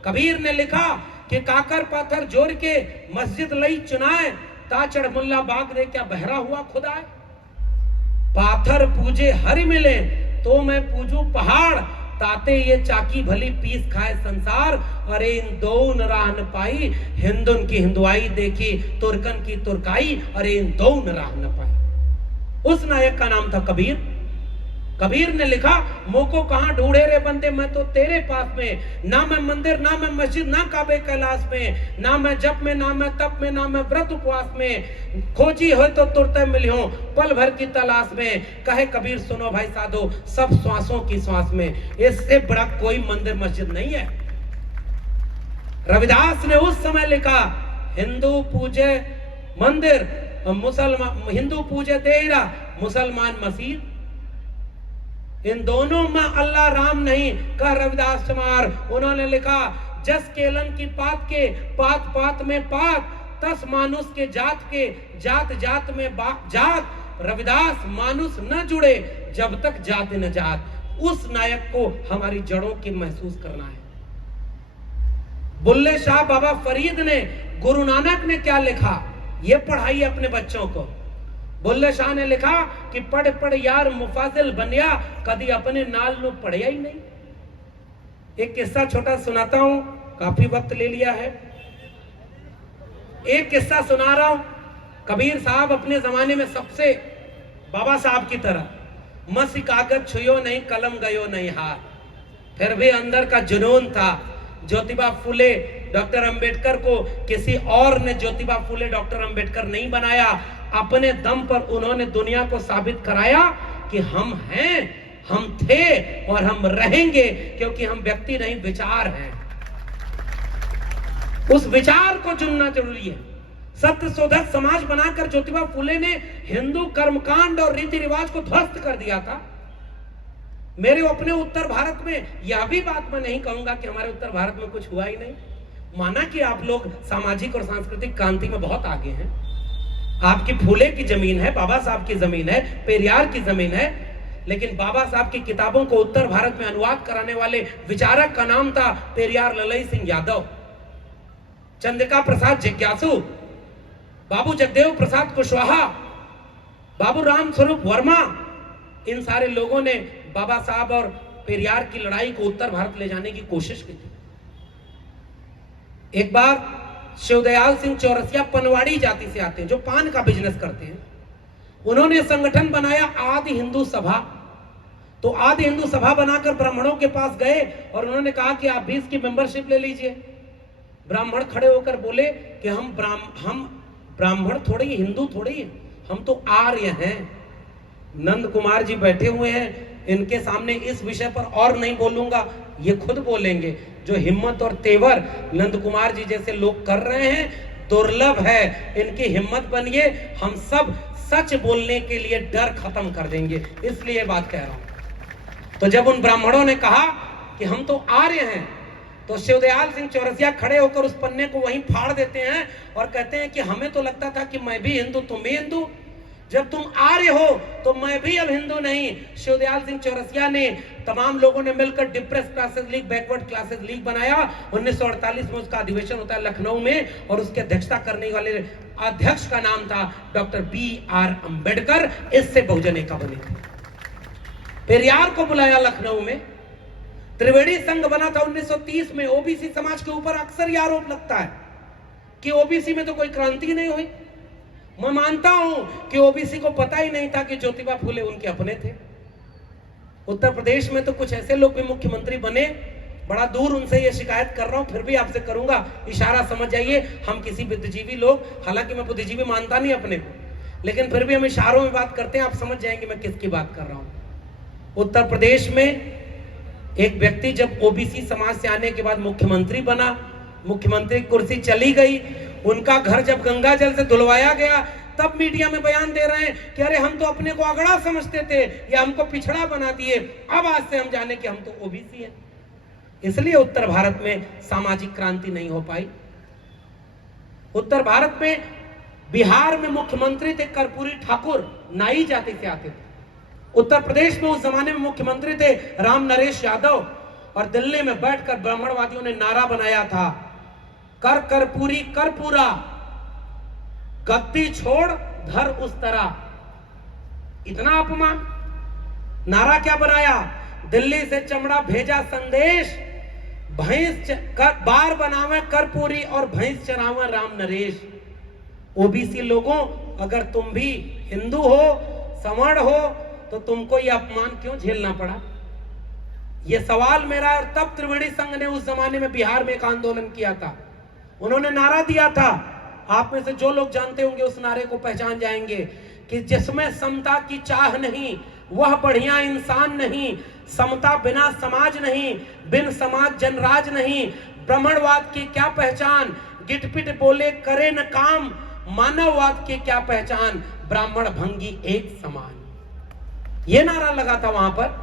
कबीर ने लिखा कि काकर पाथर जोड़ के मस्जिद लई चुनाए, ता चढ़ मुल्ला बाग दे क्या बहरा हुआ खुदाए। पाथर पूजे हरि मिले तो मैं पूजू पहाड़, ताते ये चाकी भली पीस खाए संसार। अरे इन दो न राह न पाई, हिंदुन की हिंदुआई देखी, तुर्कन की तुर्काई, अरे इन दो न राह न पाई। उस नायक का नाम था कबीर। कबीर ने लिखा, मोको कहां ढूंढे रे बंदे, मैं तो तेरे पास में, ना मैं मंदिर, ना मैं मस्जिद, ना काबे कैलाश में, ना मैं जप में, ना मैं तप में, ना मैं व्रत उपवास में, खोजी हो तो तुरते मिलियो पल भर की तलाश में। कहे कबीर सुनो भाई साधो, सब श्वासों की श्वास में। इससे बड़ा कोई मंदिर मस्जिद नहीं है। रविदास ने उस समय लिखा, हिंदू पूजे मंदिर, मुसलमान, हिंदू पूजे तेरा, मुसलमान मस्जिद, इन दोनों में अल्लाह राम नहीं, कह रविदास चमार। उन्होंने लिखा, जस केलन की पात के, पात पात में पात, तस मानुष के जात जात में जात। रविदास मानुष न जुड़े जब तक जात न जात। उस नायक को हमारी जड़ों की महसूस करना है। बुल्ले शाह बाबा फरीद ने, गुरु नानक ने क्या लिखा, ये पढ़ाइए अपने बच्चों को। बुल्ले शाह ने लिखा कि पढ़ पढ़ यार मुफाजिल बनिया, कभी अपने नाल नु पढ़िया ही नहीं। एक किस्सा छोटा सुनाता हूं, काफी वक्त ले लिया है। एक किस्सा सुना रहा हूं। कबीर साहब अपने जमाने में सबसे बाबा साहब की तरह, मसी कागज छुयो नहीं, कलम गयो नहीं हाथ, फिर भी अंदर का जुनून था। ज्योतिबा फुले, डॉक्टर अंबेडकर को किसी और ने ज्योतिबा फुले डॉक्टर अंबेडकर नहीं बनाया। अपने दम पर उन्होंने दुनिया को साबित कराया कि हम हैं, हम थे और हम रहेंगे, क्योंकि हम व्यक्ति नहीं विचार हैं। उस विचार को चुनना जरूरी है। सत्य शोधक समाज बनाकर ज्योतिबा फुले ने हिंदू कर्मकांड और रीति रिवाज को ध्वस्त कर दिया था। मेरे अपने उत्तर भारत में यह भी बात मैं नहीं कहूंगा कि हमारे उत्तर भारत में कुछ हुआ ही नहीं। माना कि आप लोग सामाजिक और सांस्कृतिक क्रांति में बहुत आगे हैं, आपकी फूले की जमीन है, बाबा साहब की जमीन है, पेरियार की जमीन है, लेकिन बाबा साहब की किताबों को उत्तर भारत में अनुवाद कराने वाले विचारक का नाम था पेरियार ललई सिंह यादव, चंद्रिका प्रसाद जिज्ञासु, बाबू जगदेव प्रसाद कुशवाहा, बाबू राम स्वरूप वर्मा। इन सारे लोगों ने बाबा साहब और पेरियार की लड़ाई को उत्तर भारत ले जाने की कोशिश की थी। एक बार शिवदयाल सिंह चौरसिया पनवाड़ी जाति से आते हैं, जो पान का बिजनेस करते हैं। उन्होंने संगठन बनाया आदि हिंदू सभा। तो आदि हिंदू सभा बनाकर ब्राह्मणों के पास गए और उन्होंने कहा कि आप भी इसकी मेंबरशिप ले लीजिए। ब्राह्मण खड़े होकर बोले कि हम ब्राह्मण थोड़े ही, हिंदू थोड़े ही, हम तो आर्य हैं। नंद कुमार जी बैठे हुए हैं, इनके सामने इस विषय पर और नहीं बोलूंगा, ये खुद बोलेंगे। जो हिम्मत और तेवर नंद कुमार जी जैसे लोग कर रहे हैं, दुर्लभ है। इनकी हिम्मत बनिए, हम सब सच बोलने के लिए डर खत्म कर देंगे, इसलिए बात कह रहा हूं। तो जब उन ब्राह्मणों ने कहा कि हम तो आर्य हैं, तो शिवदयाल सिंह चौरसिया खड़े होकर उस पन्ने को वहीं फाड़ देते हैं और कहते हैं कि हमें तो लगता था कि मैं भी हिंदू, तुम भी हिंदू, जब तुम आर्य हो तो मैं भी अब हिंदू नहीं। शिवदयाल सिंह चौरसिया ने, तमाम लोगों ने मिलकर depress classes league, backward classes league बनाया। 1948 में उसका अधिवेशन होता है लखनऊ में, और उसकी अध्यक्षता करने वाले अध्यक्ष का नाम था डॉक्टर BR अंबेडकर। इससे बहुजन एकता बनी थी। पेरियार को बुलाया लखनऊ में, त्रिवेणी संघ बना था 1930 में। ओबीसी समाज के ऊपर अक्सर यह आरोप लगता है कि ओबीसी में तो कोई क्रांति नहीं हुई। मैं मानता हूं कि ओबीसी को पता ही नहीं था कि ज्योतिबा फुले उनके अपने थे। उत्तर प्रदेश में तो कुछ ऐसे लोग भी मुख्यमंत्री बने, बड़ा दूर उनसे ये शिकायत कर रहा हूं, फिर भी आपसे करूंगा, इशारा समझ जाइए। हम किसी बुद्धिजीवी लोग, हालांकि मैं बुद्धिजीवी मानता नहीं अपने को, लेकिन फिर भी हम इशारों में बात करते हैं, आप समझ जाएंगे मैं किसकी बात कर रहा हूं। उत्तर प्रदेश में एक व्यक्ति जब ओबीसी समाज से आने के बाद मुख्यमंत्री बना, मुख्यमंत्री की कुर्सी चली गई, उनका घर जब गंगा जल से धुलवाया गया, तब मीडिया में बयान दे रहे हैं कि अरे हम तो अपने को अगड़ा समझते थे या हमको पिछड़ा बना दिए, अब आज से हम जाने कि हम तो ओबीसी हैं। इसलिए उत्तर भारत में सामाजिक क्रांति नहीं हो पाई। उत्तर भारत में, बिहार में मुख्यमंत्री थे कर्पूरी ठाकुर, नाई जाति से आते थे। उत्तर प्रदेश में उस जमाने में मुख्यमंत्री थे राम नरेश यादव, और दिल्ली में बैठकर ब्राह्मणवादियों ने नारा बनाया था, कर कर्पूरी कर पूरा, गद्दी छोड़ धर उस तरह। इतना अपमान। नारा क्या बनाया? दिल्ली से चमड़ा भेजा संदेश, भैंस बार बनावे कर्पूरी और भैंस चरावे राम नरेश। ओबीसी लोगों, अगर तुम भी हिंदू हो, सवर्ण हो, तो तुमको यह अपमान क्यों झेलना पड़ा? यह सवाल मेरा। और तब त्रिवेणी संघ ने उस जमाने में बिहार में एक आंदोलन किया था। उन्होंने नारा दिया था, आप में से जो लोग जानते होंगे उस नारे को पहचान जाएंगे, कि जिसमें समता की चाह नहीं वह बढ़िया इंसान नहीं, समता बिना समाज नहीं, बिन समाज जनराज नहीं, ब्राह्मणवाद की क्या पहचान, गिटपिट बोले करे न काम, मानववाद की क्या पहचान, ब्राह्मण भंगी एक समान। यह नारा लगा था वहां पर।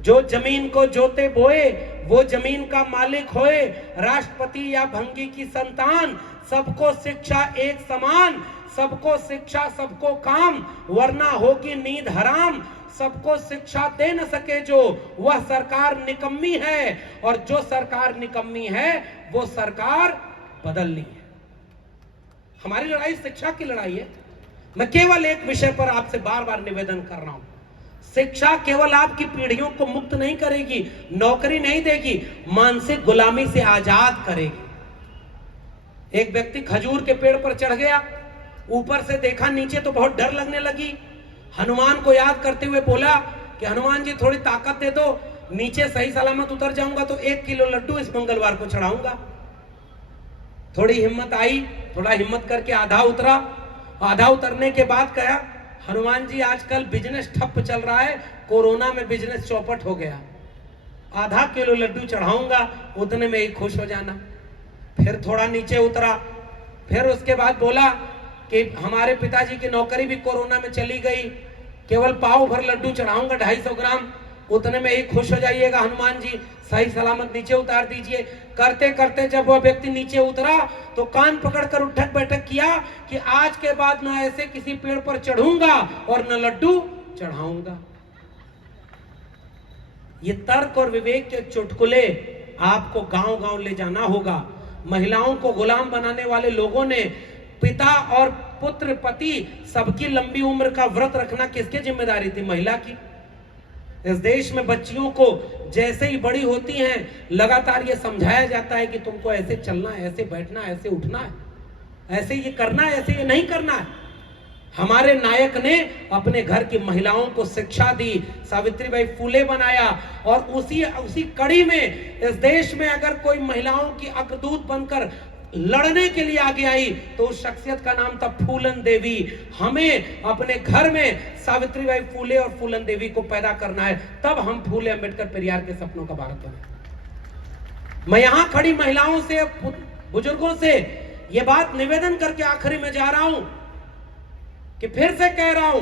जो जमीन को जोते बोए वो जमीन का मालिक होए, राष्ट्रपति या भंगी की संतान, सबको शिक्षा एक समान, सबको शिक्षा सबको काम, वरना होगी नींद हराम। सबको शिक्षा दे न सके जो, वह सरकार निकम्मी है, और जो सरकार निकम्मी है वो सरकार बदलनी है। हमारी लड़ाई शिक्षा की लड़ाई है। मैं केवल एक विषय पर आपसे बार बार निवेदन कर रहा हूं, शिक्षा केवल आपकी पीढ़ियों को मुक्त नहीं करेगी, नौकरी नहीं देगी, मानसिक गुलामी से आजाद करेगी। एक व्यक्ति खजूर के पेड़ पर चढ़ गया, ऊपर से देखा नीचे तो बहुत डर लगने लगी। हनुमान को याद करते हुए बोला कि हनुमान जी थोड़ी ताकत दे दो, नीचे सही सलामत उतर जाऊंगा तो 1 किलो लड्डू इस मंगलवार को चढ़ाऊंगा। थोड़ी हिम्मत आई, थोड़ा हिम्मत करके आधा उतरा। आधा उतरने के बाद कहा, हनुमान जी आजकल बिजनेस ठप चल रहा है, कोरोना में बिजनेस चौपट हो गया, आधा किलो लड्डू चढ़ाऊंगा उतने में ही खुश हो जाना। फिर थोड़ा नीचे उतरा, फिर उसके बाद बोला कि हमारे पिताजी की नौकरी भी कोरोना में चली गई, केवल पाव भर लड्डू चढ़ाऊंगा 250 ग्राम, उतने में ही खुश हो जाइएगा हनुमान जी, सही सलामत नीचे उतार दीजिए। करते करते जब वह व्यक्ति नीचे उतरा तो कान पकड़कर उठक बैठक किया कि आज के बाद ना ऐसे किसी पेड़ पर चढ़ूंगा और न लड्डू चढ़ाऊंगा। ये तर्क और विवेक के चुटकुले आपको गांव गांव ले जाना होगा। महिलाओं को गुलाम बनाने वाले लोगों ने पिता और पुत्र पति सबकी लंबी उम्र का व्रत रखना किसकी जिम्मेदारी थी? महिला की। इस देश में बच्चियों को जैसे ही बड़ी होती हैं लगातार ये समझाया जाता है कि तुमको ऐसे चलना है, ऐसे बैठना है, ऐसे उठना है, ऐसे ये करना है, ऐसे ये नहीं करना है। हमारे नायक ने अपने घर की महिलाओं को शिक्षा दी, सावित्रीबाई फुले बनाया, और उसी कड़ी में इस देश में अगर कोई महिलाओं की अग्रदूत बनकर लड़ने के लिए आगे आई तो उस शख्सियत का नाम था फूलन देवी। हमें अपने घर में सावित्रीबाई फुले और फूलन देवी को पैदा करना है, तब हम फूले अंबेडकर पेरियार के सपनों का भारत बने। मैं यहां खड़ी महिलाओं से, बुजुर्गों से यह बात निवेदन करके आखिरी में जा रहा हूं कि फिर से कह रहा हूं,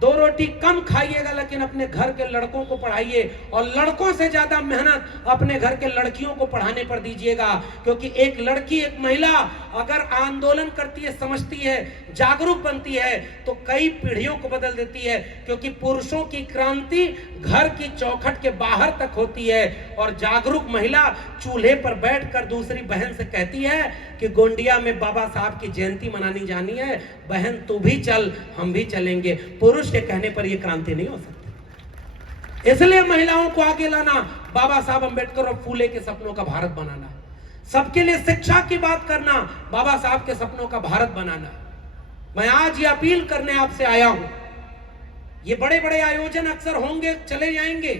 2 रोटी कम खाइएगा लेकिन अपने घर के लड़कों को पढ़ाइए, और लड़कों से ज्यादा मेहनत अपने घर के लड़कियों को पढ़ाने पर दीजिएगा। क्योंकि एक लड़की, एक महिला अगर आंदोलन करती है, समझती है, जागरूक बनती है तो कई पीढ़ियों को बदल देती है। क्योंकि पुरुषों की क्रांति घर की चौखट के बाहर तक होती है, और जागरूक महिला चूल्हे पर बैठकर दूसरी बहन से कहती है कि गोंडिया में बाबा साहब की जयंती मनानी जानी है, बहन तू भी चल, हम भी चलेंगे। पुरुष के कहने पर यह क्रांति नहीं हो सकती। इसलिए महिलाओं को आगे लाना, बाबा साहब अंबेडकर और फूले के सपनों का भारत बनाना है। सबके लिए शिक्षा की बात करना, बाबा साहब के सपनों का भारत बनाना है। मैं आज ये अपील करने आपसे आया हूं। ये बड़े बड़े आयोजन अक्सर होंगे, चले जाएंगे,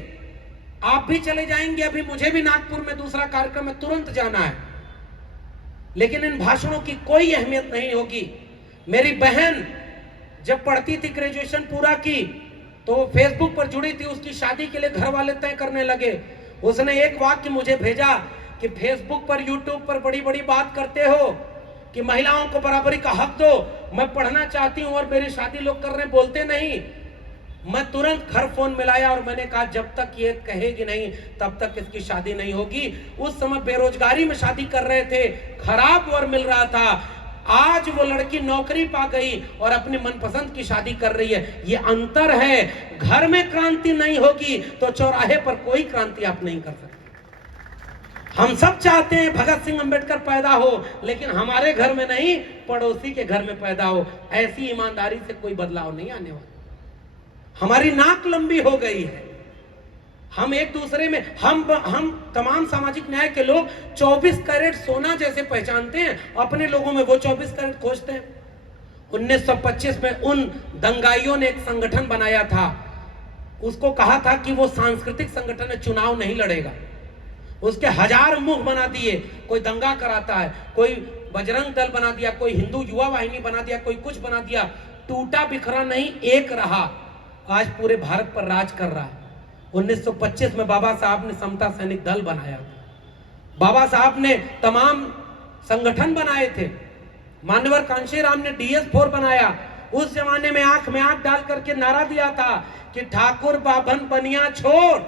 आप भी चले जाएंगे, अभी मुझे भी नागपुर में दूसरा कार्यक्रम में तुरंत जाना है, लेकिन इन भाषणों की कोई अहमियत नहीं होगी। मेरी बहन जब पढ़ती थी, ग्रेजुएशन पूरा की, तो फेसबुक पर जुड़ी थी, उसकी शादी के लिए घर वाले तय करने लगे। उसने एक वाक्य मुझे भेजा कि फेसबुक पर, यूट्यूब पर बड़ी बड़ी बात करते हो कि महिलाओं को बराबरी का हक दो, मैं पढ़ना चाहती हूं और मेरी शादी लोग कर रहे, बोलते नहीं। मैं तुरंत घर फोन मिलाया और मैंने कहा जब तक ये कहेगी नहीं तब तक इसकी शादी नहीं होगी। उस समय बेरोजगारी में शादी कर रहे थे, खराब वर मिल रहा था, आज वो लड़की नौकरी पा गई और अपनी मनपसंद की शादी कर रही है। ये अंतर है। घर में क्रांति नहीं होगी तो चौराहे पर कोई क्रांति आप नहीं कर सकते। हम सब चाहते हैं भगत सिंह अंबेडकर पैदा हो, लेकिन हमारे घर में नहीं, पड़ोसी के घर में पैदा हो। ऐसी ईमानदारी से कोई बदलाव नहीं आने वाला। हमारी नाक लंबी हो गई है। हम एक दूसरे में, हम तमाम सामाजिक न्याय के लोग 24 कैरेट सोना जैसे पहचानते हैं, अपने लोगों में वो 24 कैरेट खोजते हैं। 1925 में उन दंगाइयों ने एक संगठन बनाया था, उसको कहा था कि वो सांस्कृतिक संगठन है, चुनाव नहीं लड़ेगा। उसके 1000 मुख बना दिए। कोई दंगा कराता है, कोई बजरंग दल बना दिया, कोई हिंदू युवा वाहिनी बना दिया, कोई कुछ बना दिया। टूटा बिखरा नहीं, एक रहा, आज पूरे भारत पर राज कर रहा है। 1925 में बाबा साहब ने समता सैनिक दल बनाया। बाबा साहब ने तमाम संगठन बनाए थे। मान्यवर कांशीराम ने DS4 बनाया। उस जमाने में आंख डाल करके नारा दिया था कि ठाकुर बाभन बनिया छोड़,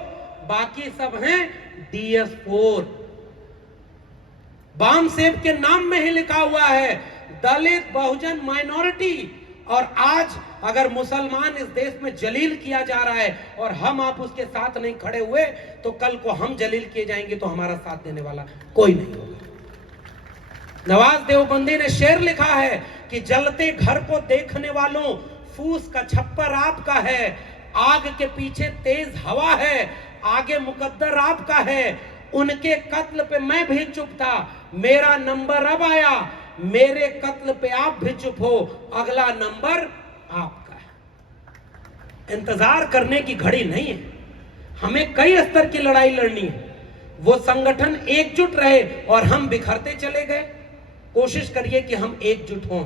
बाकी सब हैं DS4। बाम सेब के नाम में ही लिखा हुआ है दलित, बहुजन, माइनॉरिटी। और आज अगर मुसलमान इस देश में जलील किया जा रहा है और हम आप उसके साथ नहीं खड़े हुए तो कल को हम जलील किए जाएंगे तो हमारा साथ देने वाला कोई नहीं होगा। नवाज देवबंदी ने शेर लिखा है कि जलते घर को देखने वालों, फूस का छप्पर आपका है, आग के पीछे तेज हवा है, आगे मुकद्दर आपका है। उनके कत्ल पे मैं भी चुप था, मेरा नंबर अब आया, मेरे कत्ल पे आप भी चुप हो, अगला नंबर आपका है। इंतजार करने की घड़ी नहीं है, हमें कई स्तर की लड़ाई लड़नी है। वो संगठन एकजुट रहे और हम बिखरते चले गए। कोशिश करिए कि हम एकजुट हों।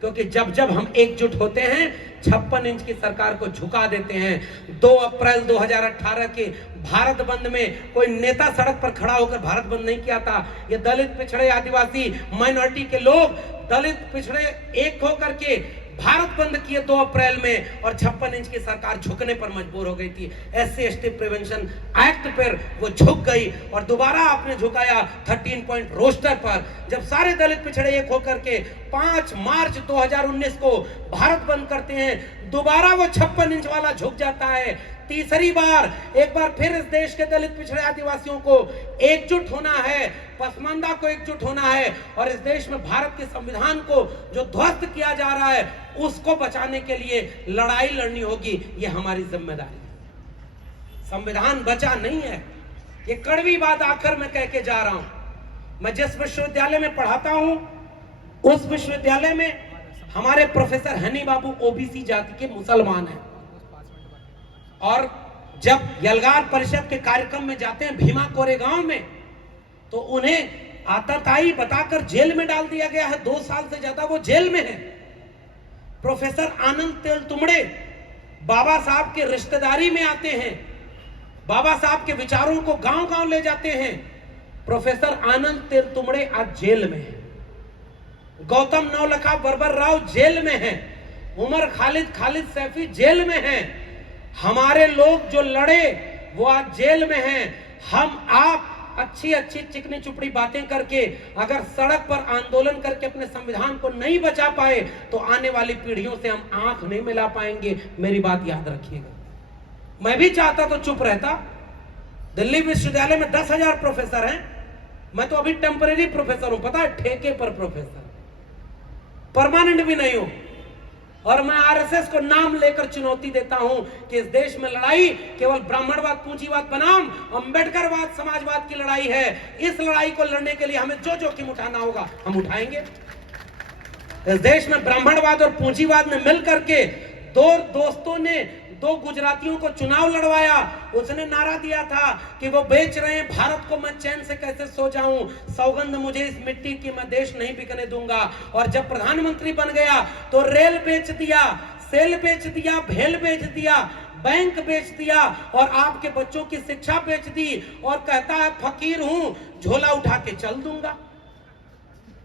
क्योंकि जब जब हम एकजुट होते हैं 56 इंच की सरकार को झुका देते हैं। 2 अप्रैल 2018 के भारत बंद में कोई नेता सड़क पर खड़ा होकर भारत बंद नहीं किया था। ये दलित, पिछड़े, आदिवासी, माइनॉरिटी के लोग, दलित पिछड़े एक होकर के भारत बंद किए 2 अप्रैल में, और 56 इंच की सरकार झुकने पर मजबूर हो गई थी। SC/ST प्रिवेंशन एक्ट पर वो झुक गई और दोबारा आपने झुकाया 13 पॉइंट रोस्टर पर। जब सारे दलित पिछड़े एक होकर के 5 मार्च 2019 को भारत बंद करते हैं, दोबारा वो 56 इंच वाला झुक जाता है। तीसरी बार एक बार फिर इस देश के दलित, पिछड़े, आदिवासियों को एकजुट होना है, पसमानदा को एकजुट होना है, और इस देश में भारत के संविधान को जो ध्वस्त किया जा रहा है उसको बचाने के लिए लड़ाई लड़नी होगी। ये हमारी जिम्मेदारी है। संविधान बचा नहीं है। ये कड़वी बात आखिर में कह के जा रहा हूं। मैं जिस विश्वविद्यालय में पढ़ाता हूं उस विश्वविद्यालय में हमारे प्रोफेसर हनी बाबू OBC जाति के मुसलमान हैं, और जब यलगार परिषद के कार्यक्रम में जाते हैं भीमा कोरेगांव में, तो उन्हें आतताई बताकर जेल में डाल दिया गया है। 2 साल से ज्यादा वो जेल में है। प्रोफेसर आनंद तेलतुंबड़े बाबा साहब के रिश्तेदारी में आते हैं, बाबा साहब के विचारों को गांव गांव ले जाते हैं। प्रोफेसर आनंद तेलतुंबड़े आज जेल में है। गौतम नवलखा बरबर राव जेल में है। उमर खालिद सैफी जेल में है। हमारे लोग जो लड़े वो आज जेल में हैं। हम आप अच्छी चिकनी चुपड़ी बातें करके अगर सड़क पर आंदोलन करके अपने संविधान को नहीं बचा पाए तो आने वाली पीढ़ियों से हम आंख नहीं मिला पाएंगे। मेरी बात याद रखिएगा। मैं भी चाहता तो चुप रहता। दिल्ली विश्वविद्यालय में 10,000 प्रोफेसर हैं। मैं तो अभी टेम्परेरी प्रोफेसर हूं, पता है, ठेके पर प्रोफेसर, परमानेंट भी नहीं हूं। और मैं RSS को नाम लेकर चुनौती देता हूं कि इस देश में लड़ाई केवल ब्राह्मणवाद, पूंजीवाद बनाम अंबेडकरवाद, समाजवाद की लड़ाई है। इस लड़ाई को लड़ने के लिए हमें जो जोखिम उठाना होगा हम उठाएंगे। इस देश में ब्राह्मणवाद और पूंजीवाद ने मिलकर के 2 दोस्तों ने 2 गुजरातियों को चुनाव लड़वाया। उसने नारा दिया था कि वो बेच रहे हैं भारत को, मैं चैन से कैसे सो जाऊं, सौगंध मुझे इस मिट्टी की, मैं देश नहीं बिकने दूंगा। और जब प्रधानमंत्री बन गया तो रेल बेच दिया, सेल बेच दिया, भेल बेच दिया, बैंक बेच दिया, और आपके बच्चों की शिक्षा बेच दी, और कहता है फकीर हूं, झोला उठा के चल दूंगा।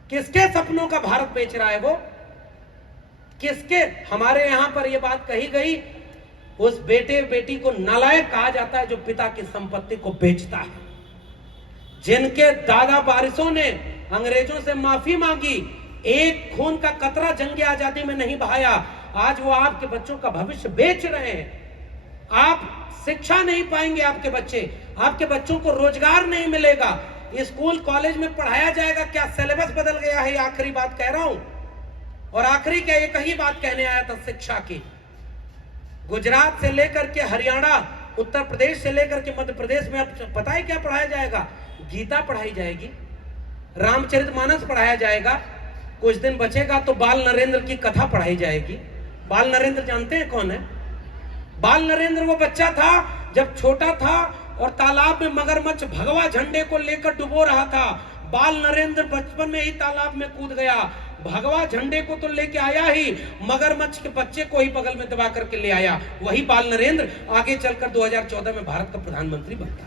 किसके सपनों का भारत बेच रहा है वो? किसके? हमारे यहां पर यह बात कही गई, उस बेटे बेटी को नालायक कहा जाता है जो पिता की संपत्ति को बेचता है। जिनके दादा बारिशों ने अंग्रेजों से माफी मांगी, एक खून का कतरा जंग आजादी में नहीं बहाया, आज वो आपके बच्चों का भविष्य बेच रहे हैं। आप शिक्षा नहीं पाएंगे, आपके बच्चों को रोजगार नहीं मिलेगा। स्कूल कॉलेज में पढ़ाया जाएगा क्या? सिलेबस बदल गया है। आखिरी बात कह रहा हूं, और आखिरी क्या, एक ही बात कहने आया था शिक्षा की। गुजरात से लेकर के हरियाणा, उत्तर प्रदेश से लेकर के मध्य प्रदेश में अब पता है क्या पढ़ाया जाएगा? गीता पढ़ाई जाएगी, रामचरितमानस पढ़ाया जाएगा, कुछ दिन बचेगा तो बाल नरेंद्र की कथा पढ़ाई जाएगी। बाल नरेंद्र जानते हैं कौन है? बाल नरेंद्र वो बच्चा था जब छोटा था और तालाब में मगरमच्छ भगवा झंडे को लेकर डुबो रहा था। बाल नरेंद्र बचपन में ही तालाब में कूद गया, भगवा झंडे को तो लेके आया ही, मगरमच्छ के बच्चे को ही बगल में दबा करके ले आया। वही बाल नरेंद्र आगे चलकर 2014 में भारत का प्रधानमंत्री बनता।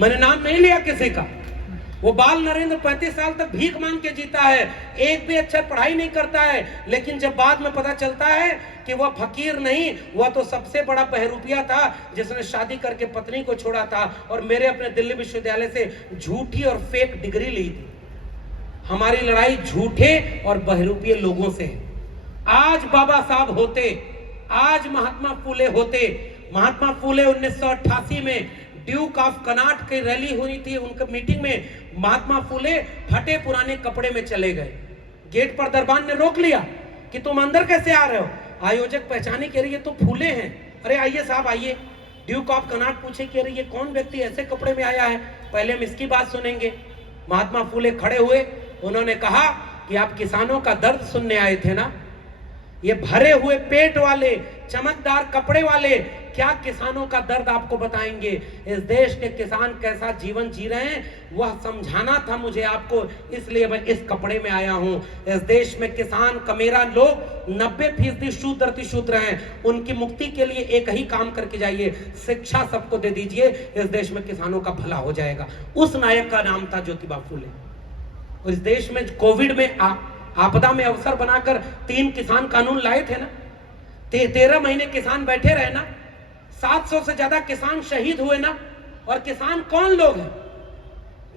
मैंने नाम नहीं लिया किसी का। वो बाल नरेंद्र 35 साल तक भीख मांग के जीता है, एक भी अच्छा पढ़ाई नहीं करता है, लेकिन जब बाद में पता चलता है कि वह फकीर नहीं, वह तो सबसे बड़ा बहरूपिया था जिसने शादी करके पत्नी को छोड़ा था और मेरे अपने दिल्ली विश्वविद्यालय से झूठी और फेक डिग्री ली थी। हमारी लड़ाई झूठे और बहरूपिये लोगों से है। आज बाबा साहब होते, आज महात्मा फूले होते। महात्मा फूले 1988 में ड्यूक ऑफ कनाट की रैली हुई थी, उनके मीटिंग में महात्मा फूले फटे पुराने कपड़े में चले गए। गेट पर दरबान ने रोक लिया कि तुम अंदर कैसे आ रहे हो? आयोजक पहचाने के लिए तो फूले हैं। अरे आइए साहब आइए। ड्यूक ऑफ कनाट पूछे कि अरे ये कौन व्यक्ति ऐसे कपड़े में आया है, पहले हम इसकी बात सुनेंगे। महात्मा फूले खड़े हुए, उन्होंने कहा कि आप किसानों का दर्द सुनने आए थे ना? ये भरे हुए पेट वाले, चमकदार कपड़े वाले क्या किसानों का दर्द आपको बताएंगे, इस देश के किसान कैसा जीवन जी रहे हैं, वह समझाना था मुझे आपको, इसलिए मैं इस कपड़े में आया हूं। इस देश में किसान कमेरा लोग 90% शूद्र अतिशूद्र हैं, उनकी मुक्ति के लिए एक ही काम करके जाइए, शिक्षा सबको दे दीजिए, इस देश में किसानों का भला हो जाएगा। उस नायक का नाम था ज्योतिबा फूले। और इस देश में कोविड में आपदा में अवसर बनाकर 3 किसान कानून लाए थे ना, 13 महीने किसान बैठे रहे ना, 700 से ज्यादा किसान शहीद हुए ना। और किसान कौन लोग हैं?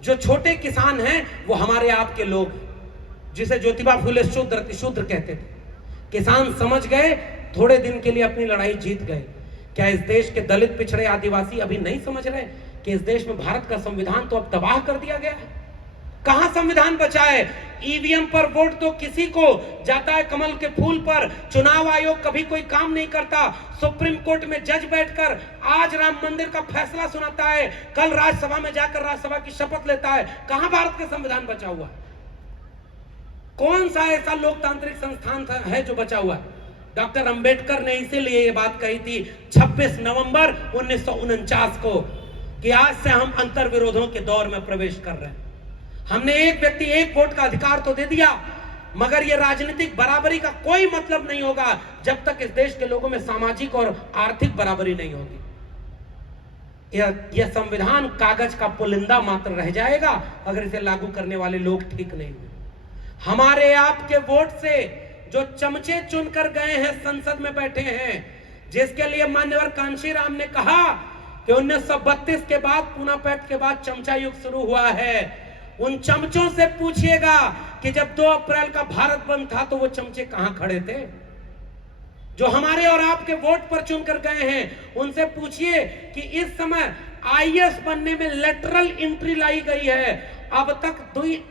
जो छोटे किसान हैं वो हमारे आपके लोग हैं, जिसे ज्योतिबा फूले शूद्र अतिशूद्र कहते थे। किसान समझ गए, थोड़े दिन के लिए अपनी लड़ाई जीत गए। क्या इस देश के दलित पिछड़े आदिवासी अभी नहीं समझ रहे कि इस देश में भारत का संविधान तो अब तबाह कर दिया गया है? कहां संविधान बचा है? ईवीएम पर वोट तो किसी को जाता है कमल के फूल पर, चुनाव आयोग कभी कोई काम नहीं करता, सुप्रीम कोर्ट में जज बैठकर आज राम मंदिर का फैसला सुनाता है, कल राज्यसभा में जाकर राज्यसभा की शपथ लेता है। कहां भारत का संविधान बचा हुआ है? कौन सा ऐसा लोकतांत्रिक संस्थान है जो बचा हुआ है? डॉक्टर अंबेडकर ने इसीलिए ये बात कही थी 26 नवंबर 1949 को कि आज से हम अंतर विरोधों के दौर में प्रवेश कर रहे हैं। हमने एक व्यक्ति एक वोट का अधिकार तो दे दिया, मगर यह राजनीतिक बराबरी का कोई मतलब नहीं होगा जब तक इस देश के लोगों में सामाजिक और आर्थिक बराबरी नहीं होगी। यह संविधान कागज का पुलिंदा मात्र रह जाएगा अगर इसे लागू करने वाले लोग ठीक नहीं हुए। हमारे आपके वोट से जो चमचे चुनकर गए हैं, संसद में बैठे हैं, जिसके लिए मान्यवर कांशीराम ने कहा कि 1932 के बाद, पूना पैक्ट के बाद चमचा युग शुरू हुआ है, उन चमचों से पूछिएगा कि जब 2 अप्रैल का भारत बंद था तो वो चमचे कहां खड़े थे? जो हमारे और आपके वोट पर चुनकर गए हैं, उनसे पूछिए कि इस समय आईएएस बनने में लेटरल एंट्री लाई गई है। अब तक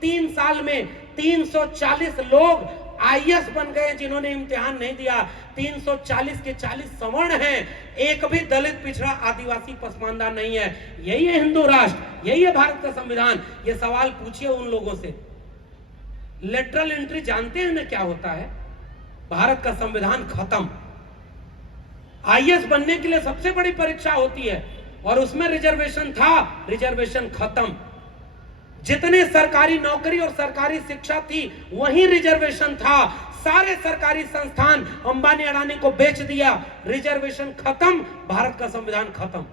3 साल में 340 लोग आईएएस बन गए जिन्होंने इम्तिहान नहीं दिया। 340 के 40 सवर्ण हैं, एक भी दलित पिछड़ा आदिवासी पसमानदा नहीं है। यही है हिंदू राष्ट्र, यही है भारत का संविधान। ये सवाल पूछिए उन लोगों से। लेटरल एंट्री जानते हैं ना क्या होता है? भारत का संविधान खत्म। आईएएस बनने के लिए सबसे बड़ी परीक्षा होती है और उसमें रिजर्वेशन था, रिजर्वेशन खत्म। जितने सरकारी नौकरी और सरकारी शिक्षा थी वहीं रिजर्वेशन था। सारे सरकारी संस्थान अंबानी अडानी को बेच दिया, रिजर्वेशन खत्म, भारत का संविधान खत्म।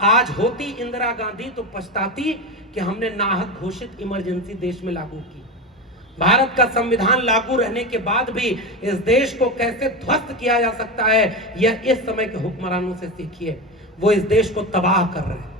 आज होती इंदिरा गांधी तो पछताती कि हमने नाहक घोषित इमरजेंसी देश में लागू की। भारत का संविधान लागू रहने के बाद भी इस देश को कैसे ध्वस्त किया जा सकता है, यह इस समय के हुक्मरानों से सीखिए। वो इस देश को तबाह कर रहे हैं।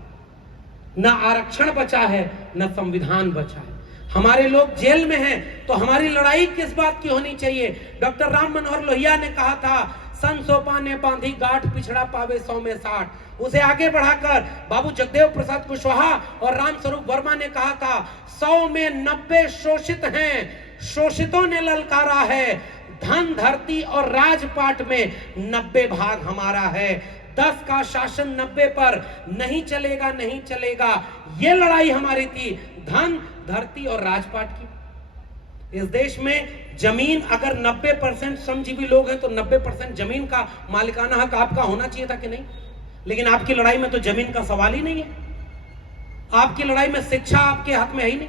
न आरक्षण बचा है, न संविधान बचा है। हमारे लोग जेल में हैं तो हमारी लड़ाई किस बात की होनी चाहिए? डॉक्टर राम मनोहर लोहिया ने कहा था, सन सोपा ने बांधी गांठ, पिछड़ा पावे 100 में 60। उसे आगे बढ़ाकर बाबू जगदेव प्रसाद कुशवाहा और रामस्वरूप वर्मा ने कहा था, 100 में 90 शोषित हैं, शोषितों ने ललकारा है, धन धरती और राजपाट में 90 भाग हमारा है। 10 का शासन 90 पर नहीं चलेगा, नहीं चलेगा। ये लड़ाई हमारी थी, धन धरती और राजपाट की। इस देश में जमीन अगर 90% श्रमजीवी लोग हैं तो 90% जमीन का मालिकाना हक आपका होना चाहिए था कि नहीं? लेकिन आपकी लड़ाई में तो जमीन का सवाल ही नहीं है। आपकी लड़ाई में शिक्षा आपके हक में है ही नहीं।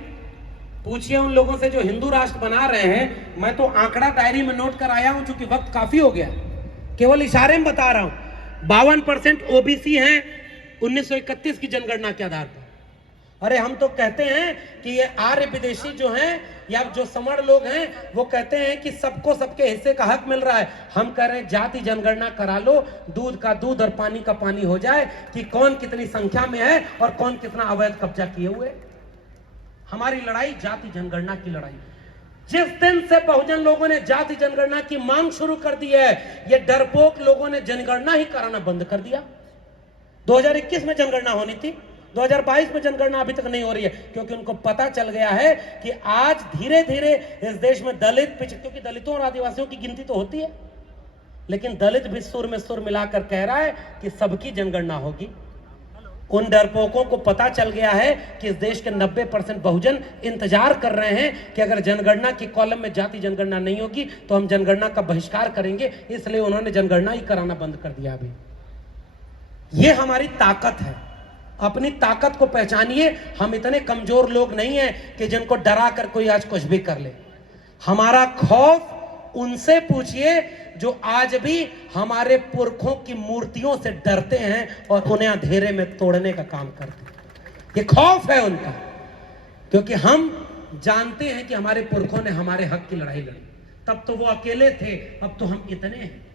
पूछिए उन लोगों से जो हिंदू राष्ट्र बना रहे हैं। मैं तो आंकड़ा डायरी में नोट कर आया हूं, चूंकि वक्त काफी हो गया, केवल इशारे में बता रहा हूं। 52% ओबीसी हैं 1931 की जनगणना के आधार पर। अरे हम तो कहते हैं कि ये आर्य विदेशी जो हैं या जो समण लोग हैं वो कहते हैं कि सबको सबके हिस्से का हक मिल रहा है। हम कह रहे हैं जाति जनगणना करा लो, दूध का दूध और पानी का पानी हो जाए कि कौन कितनी संख्या में है और कौन कितना अवैध कब्जा किए हुए। हमारी लड़ाई जाति जनगणना की लड़ाई। जिस दिन से बहुजन लोगों ने जाति जनगणना की मांग शुरू कर दी है, ये डरपोक लोगों ने जनगणना ही कराना बंद कर दिया। 2021 में जनगणना होनी थी, 2022 में जनगणना अभी तक नहीं हो रही है, क्योंकि उनको पता चल गया है कि आज धीरे धीरे इस देश में दलित क्योंकि दलितों और आदिवासियों की गिनती तो होती है, लेकिन दलित भी सुर में सुर मिलाकर कह रहा है कि सबकी जनगणना होगी। उन डरपोकों को पता चल गया है कि इस देश के 90% बहुजन इंतजार कर रहे हैं कि अगर जनगणना की कॉलम में जाति जनगणना नहीं होगी तो हम जनगणना का बहिष्कार करेंगे। इसलिए उन्होंने जनगणना ही कराना बंद कर दिया। अभी ये हमारी ताकत है। अपनी ताकत को पहचानिए। हम इतने कमजोर लोग नहीं हैं कि जिनको डरा कर कोई आज कुछ भी कर ले। हमारा खौफ उनसे पूछिए जो आज भी हमारे पुरखों की मूर्तियों से डरते हैं और उन्हें अंधेरे में तोड़ने का काम करते हैं। ये खौफ है उनका, क्योंकि हम जानते हैं कि हमारे पुरखों ने हमारे हक की लड़ाई लड़ी। तब तो वो अकेले थे, अब तो हम इतने हैं।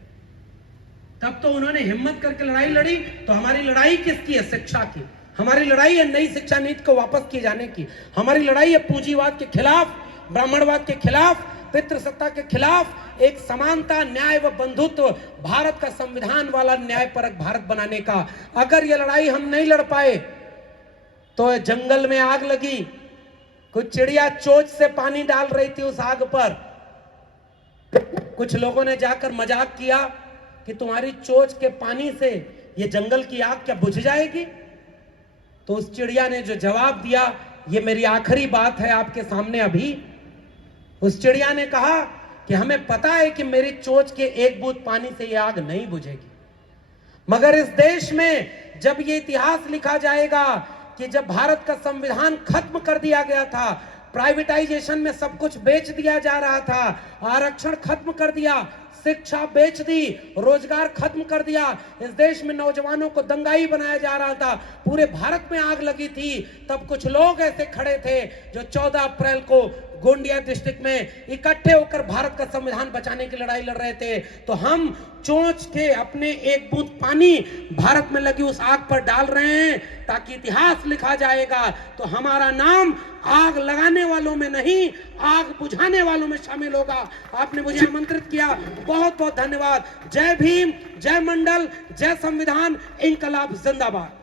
तब तो उन्होंने हिम्मत करके लड़ाई लड़ी। तो हमारी लड़ाई किसकी है? शिक्षा की। हमारी लड़ाई है नई शिक्षा नीति को वापस किए जाने की। हमारी लड़ाई है पूंजीवाद के खिलाफ, ब्राह्मणवाद के खिलाफ, पितृसत्ता के खिलाफ, एक समानता, न्याय व बंधुत्व, भारत का संविधान वाला न्यायपरक भारत बनाने का। अगर यह लड़ाई हम नहीं लड़ पाए तो जंगल में आग लगी, कुछ चिड़िया चोंच से पानी डाल रही थी उस आग पर, कुछ लोगों ने जाकर मजाक किया कि तुम्हारी चोंच के पानी से ये जंगल की आग क्या बुझ जाएगी? तो उस चिड़िया ने जो जवाब दिया, ये मेरी आखिरी बात है आपके सामने अभी। उस चिड़िया ने कहा कि हमें पता है कि मेरी चोंच के एक बूंद पानी से ये आग नहीं बुझेगी, मगर इस देश में जब ये इतिहास लिखा जाएगा कि जब भारत का संविधान खत्म कर दिया गया था, प्राइवेटाइजेशन में सब कुछ बेच दिया जा रहा था, आरक्षण खत्म कर दिया, शिक्षा बेच दी, रोजगार खत्म कर दिया, इस देश में नौजवानों को दंगाई बनाया जा रहा था, पूरे भारत में आग लगी थी, तब कुछ लोग ऐसे खड़े थे जो 14 अप्रैल को गोंडिया डिस्ट्रिक्ट में इकट्ठे होकर भारत का संविधान बचाने की लड़ाई लड़ रहे थे। तो हम चोंच के अपने एक बूंद पानी भारत में लगी उस आग पर डाल रहे हैं, ताकि इतिहास लिखा जाएगा तो हमारा नाम आग लगाने वालों में नहीं, आग बुझाने वालों में शामिल होगा। आपने मुझे आमंत्रित किया, बहुत बहुत धन्यवाद। जय भीम, जय मंडल, जय संविधान, इंकलाब जिंदाबाद।